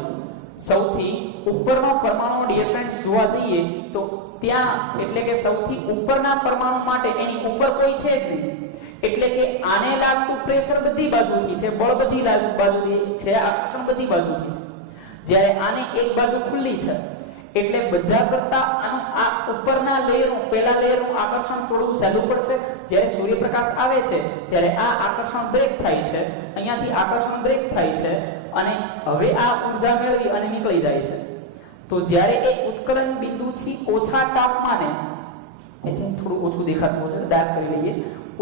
સૌથી ઉપરનો પરમાણુ ડિયર ફ્રેન્ડ્સ જોવા જઈએ તો ત્યાં એટલે કે સૌથી ઉપરના પરમાણુ માટે એની ઉપર કોઈ છે જ નહીં. એટલે કે આને લાગતું પ્રેશર બધી બાજુથી છે, બળ બધી બાજુથી છે, આકર્ષણ બધી બાજુથી છે. જ્યારે આને એક બાજુ ખુલ્લી છે એટલે બધા કરતા આનું આ ઉપરના લેયરનું, પહેલા લેયરનું આકર્ષણ થોડું સહેલું પડશે. જ્યારે સૂર્યપ્રકાશ આવે છે ત્યારે આ આકર્ષણ બ્રેક થાય છે, અહીંયાથી આકર્ષણ બ્રેક થાય છે અને હવે આ ઊર્જા મેળવી અને નીકળી જાય છે. તો જ્યારે એ ઉત્કલન બિંદુથી ઓછા તાપમાને, એટલે થોડું ઓછું દેખાતું હશે, ડાર્ક કરી લઈએ,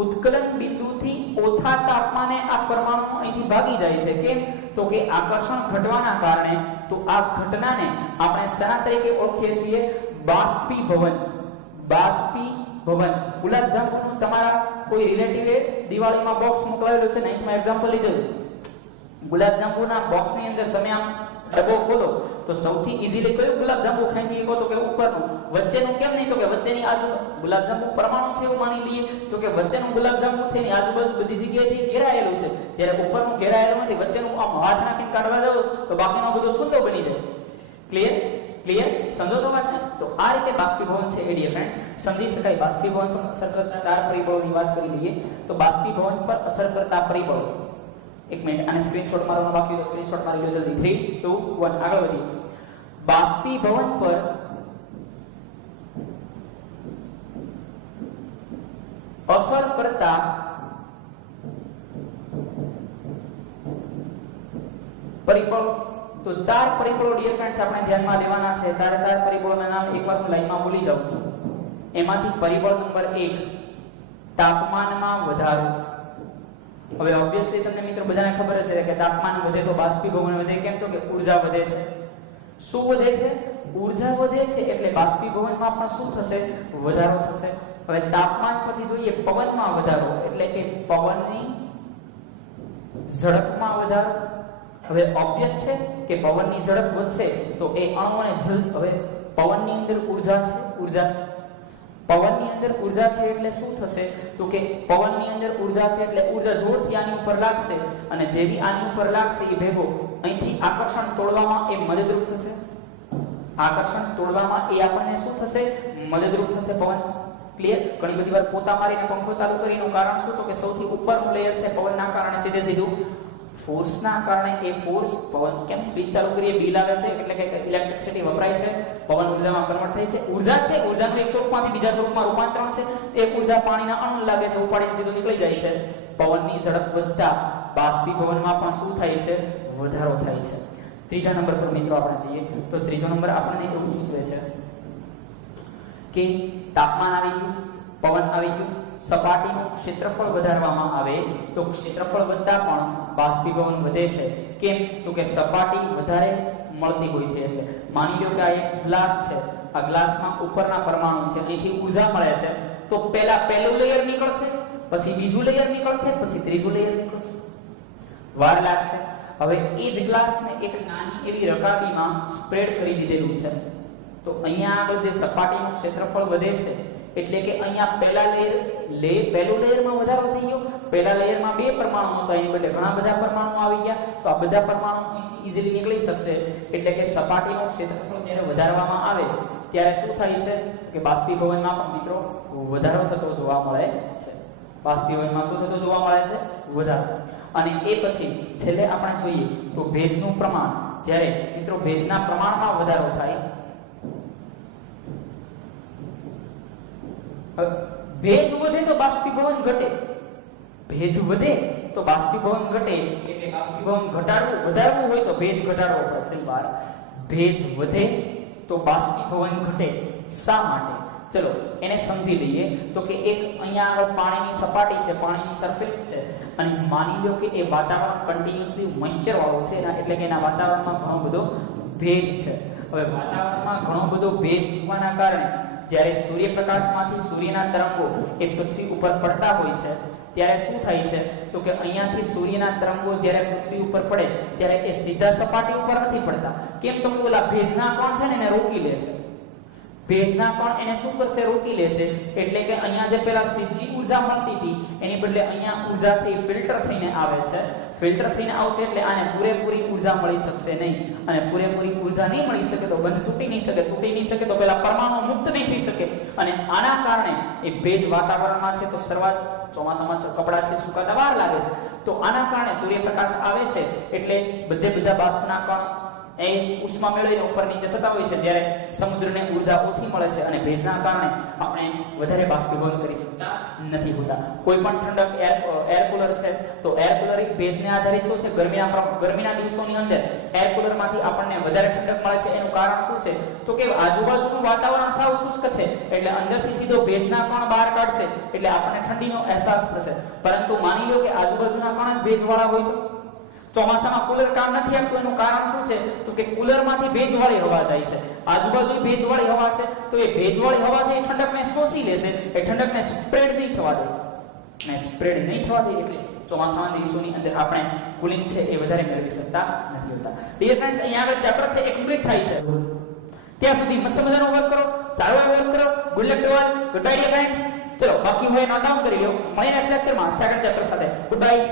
ઉત્કલન બિંદુથી ઓછા તાપમાને આ પરમાણુ અહીંથી ભાગી જાય છે. કેમ? તો કે આકર્ષણ ઘટવાના કારણે. તો આ ઘટનાને આપણે શેના તરીકે ઓળખીએ છીએ? બાષ્પીભવન. બાષ્પીભવન. ગુલાબજાંબુનું તમારા કોઈ રિલેટિવે દિવાળીમાં બોક્સ મોકલાવેલું છે ને, અહીં તમે એક્ઝામ્પલ લીધું. ગુલાબજાંબુના બોક્સની અંદર તમે આમ ડબ્બો ખોલો તો સૌથી ઈઝીલી કયું ગુલાબજાંબુ ખેંચી શકો? તો કે ઉપરનું. વચ્ચેનું કેમ નહીં? તો કે વચ્ચેની આજુ ગુલાબજાંબુ પરમાણુ છે એવું માની લઈએ તો કે વચ્ચેનું ગુલાબજાંબુ છે એની આજુબાજુ બધી જગ્યાએથી ઘેરાયેલું છે. જ્યારે ઉપરનું ઘેરાયેલું નથી, વચ્ચેનું આમ હાથ નાખીને કાઢવા જાવ તો બાકીનો બધો સૂતો બની જાય. ક્લિયર? ક્લિયર? સમજો છો વાતને? તો આ રીતે બાષ્પીભવન છે એ ડિયર ફ્રેન્ડ્સ સમજી શકાય. બાષ્પીભવન પર અસર કરતા 4 પરિબળોની વાત કરી લઈએ તો બાષ્પીભવન પર અસર કરતા પરિબળો, એક મિનિટ આને સ્ક્રીનશોટ મારવાનો બાકી તો સ્ક્રીનશોટ મારી લો જલ્દી. 3 2 1 આગળ વધીએ. બાષ્પીભવન પર અસર કરતા પરિબળો, તો 4 પરિબળો ડિયર ફ્રેન્ડ્સ આપણે ધ્યાનમાં લેવાના છે. 4 પરિબળોના નામ એકવાર હું લાઈનમાં બોલી જાઉં છું. એમાંથી પરિબળ નંબર 1 તાપમાનમાં વધારો. હવે ઓબ્વિયસલી તમને મિત્રો બધાને ખબર છે કે તાપમાન વધે તો બાષ્પીભવન વધે. કેમ? તો કે ઊર્જા વધે છે. શું વધે છે? ઊર્જા વધે છે એટલે બાષ્પીભવનમાં પણ શું થશે? વધારો થશે. હવે તાપમાન પછી જોઈએ પવનમાં વધારો, એટલે કે પવનની ઝડપમાં વધારો. હવે ઓબ્વિયસ છે કે પવનની ઝડપ વધશે તો એ અણુઓને જલ્દ, હવે પવનની અંદર ઊર્જા છે, ઊર્જા પવનની અંદર ઊર્જા છે એટલે શું થશે? તો કે પવનની અંદર ઊર્જા છે એટલે ઊર્જા જોરથી આની ઉપર લાગશે અને જેવી આની ઉપર લાગશે એ ભેગો અહીંથી આકર્ષણ તોડવામાં એ મદદરૂપ થશે. આકર્ષણ તોડવામાં એ આપણને શું થશે? મદદરૂપ થશે પવન. ક્લિયર? ઘણી બધી વાર પોતા મારીને પંખો ચાલુ કરીનું કારણ શું? તો કે સૌથી ઉપરનું લેયર છે પવનના કારણે સીધે સીધું ફોર્સના કારણે એ ફોર્સ પવન, કેમ સ્વિચ ચાલુ કરીએ બિલ આવે છે એટલે કે ઇલેક્ટ્રિસિટી વપરાય છે, પવન ઊર્જામાં કન્વર્ટ થાય છે. ઊર્જા છે, ઊર્જાનું એક સ્વરૂપમાંથી બીજા સ્વરૂપમાં રૂપાંતરણ છે. એક ઊર્જા પાણીના અણુ લાગે છે, ઉપાડીને સીધું નીકળી જાય છે. પવનની ઝડપ વધતા બાષ્પીભવનમાં પણ શું થાય છે? વધારો થાય છે. ત્રીજા નંબર પર મિત્રો આપણે જઈએ તો ત્રીજો નંબર આપણને એવું સૂચવે છે કે તાપમાન આવી ગયું, પવન આવી ગયું, સપાટીનું ક્ષેત્રફળ વધારવામાં આવે તો ક્ષેત્રફળ વધતા પણ બાષ્પીભવન વધે છે. કેમ? તો કે સપાટી વધારે મળતી હોય છે. એટલે માની લો કે આ એક ગ્લાસ છે, આ ગ્લાસમાં ઉપરના પરમાણુ છે, અહીંથી ઊર્જા મળે છે તો પહેલું લેયર નીકળશે, પછી બીજું લેયર નીકળશે, પછી ત્રીજું લેયર નીકળશે, વાર લાગશે. હવે એ જ ગ્લાસને એક નાની એવી રકાબીમાં સ્પ્રેડ કરી દીધેલું છે તો અહીંયા આગળ જે સપાટીનું ક્ષેત્રફળ વધે છે એટલે કે અહીંયા પહેલું લેયરમાં વધારો થઈ ગયો. પહેલા લેયરમાં 2 પરમાણુ હતા, એની બદલે ઘણા બધા પરમાણુ આવી ગયા તો આ બધા પરમાણુ અહીંથી ઈઝીલી નીકળી શકશે. એટલે કે સપાટીનું ક્ષેત્રફળ જ્યારે વધારવામાં આવે ત્યારે શું થાય છે કે બાષ્પીભવનમાં પણ મિત્રો વધારો થતો જોવા મળે છે. બાષ્પીભવનમાં શું થતો જોવા મળે છે? વધારો. અને એ પછી છેલ્લે આપણે જોઈએ તો ભેજનું પ્રમાણ. જ્યારે મિત્રો ભેજના પ્રમાણમાં વધારો થાય હવે ભેજ વધે તો બાષ્પીભવન ઘટે, ભેજ વધે તો બાષ્પીભવન ઘટે, એટલે બાષ્પીભવન ઘટાડવું વધારવું હોય તો ભેજ ઘટાડવો પડે. ફરી વાર, ભેજ વધે તો બાષ્પીભવન ઘટે. શા માટે? ચલો એને સમજી લઈએ. તો કે એક અહીંયા આગળ પાણીની સપાટી છે, પાણીની સરફેસ છે, અને માની લો કે એ વાતાવરણ કન્ટિન્યુઅસલી મોઇસ્ચર વાળું છે, એટલે કે એના વાતાવરણમાં ઘણો બધો ભેજ છે. હવે વાતાવરણમાં ઘણો બધો ભેજ હોવાના કારણે જ્યારે સૂર્યપ્રકાશમાંથી સૂર્યના તરંગો એ પૃથ્વી ઉપર પડતા હોય છે ત્યારે શું થાય છે? તો કે અહીંયાથી સૂર્યના તરંગો જ્યારે પૃથ્વી ઉપર પડે ત્યારે એ સીધા સપાટી ઉપર નથી પડતા. કેમ? તો કે ઓલા ભેજના કણ છે ને એને રોકી લે છે. ભેજના કણ એને શું કરશે? રોકી લેશે. એટલે કે અહીંયા જે પેલા સીધી ઊર્જા મળતી હતી એની બદલે અહીંયા ઊર્જા છે એ ફિલ્ટર થઈને આવે છે. ફિલ્ટર થઈને આવશે એટલે આને પૂરેપૂરી ઊર્જા મળી શકશે નહીં, અને પૂરેપૂરી ઊર્જા નહીં મળી શકે તો બંધ તૂટી નહીં શકે, તૂટી નહીં શકે તો પેલા પરમાણુ મુક્ત નહીં થઈ શકે, અને આના કારણે એ ભેજ વાતાવરણમાં છે તો શરૂઆત ચોમાસામાં કપડા છે સુકાતા વાર લાગે છે. તો આના કારણે સૂર્યપ્રકાશ આવે છે એટલે બધા બાષ્પના કણ એ ઉષ્મા મેળવીને ઉપર નીચે થતા હોય છે, જ્યારે સમુદ્રને ઊર્જા ઓછી મળે છે અને ભેજના કારણે આપણે વધારે બાષ્પીભવન કરી શકતા નથી હોતા. કોઈ પણ ઠંડક એર કુલર છે તો એર કુલર ભેજને આધારિત તો છે. ગરમીના દિવસોની અંદર એર કુલરમાંથી આપણને વધારે ઠંડક મળે છે. એનું કારણ શું છે? તો કે આજુબાજુનું વાતાવરણ સાવ શુષ્ક છે, એટલે અંદરથી સીધો ભેજના કણ બહાર કાઢશે એટલે આપણને ઠંડીનો અહેસાસ થશે. પરંતુ માની લો કે આજુબાજુના કણ જ ભેજવાળા હોય તો ચોમાસામાં કુલર કામ નથી આપતું. એનું કારણ શું છે? તો કે કુલરમાંથી ભેજવાળી હવા જાય છે, આજુબાજુ ભેજવાળી હવા છે, તો એ ભેજવાળી હવા છે એ ઠંડકને શોષી લેશે, એ ઠંડકને સ્પ્રેડ નહીં થવા દે, અને સ્પ્રેડ નહીં થવા દે એટલે ચોમાસાના દિવસોની અંદર આપણે કુલિંગ છે એ વધારે મેળવી શકતા નથી હોતા. ડિયર ફ્રેન્ડ્સ, અહીંયા આગળ ચેપ્ટર છે એ કમ્પ્લીટ થાય છે. ત્યાં સુધી મસ્ત મજાનો વર્ક કરો, સારો વર્ક કરો. Good luck to all, good bye dear friends. ચલો બાકી હોય નોટ ડાઉન કરી લો. મળીએ નેક્સ્ટ લેક્ચરમાં સેકન્ડ ચેપ્ટર સાથે. Good bye.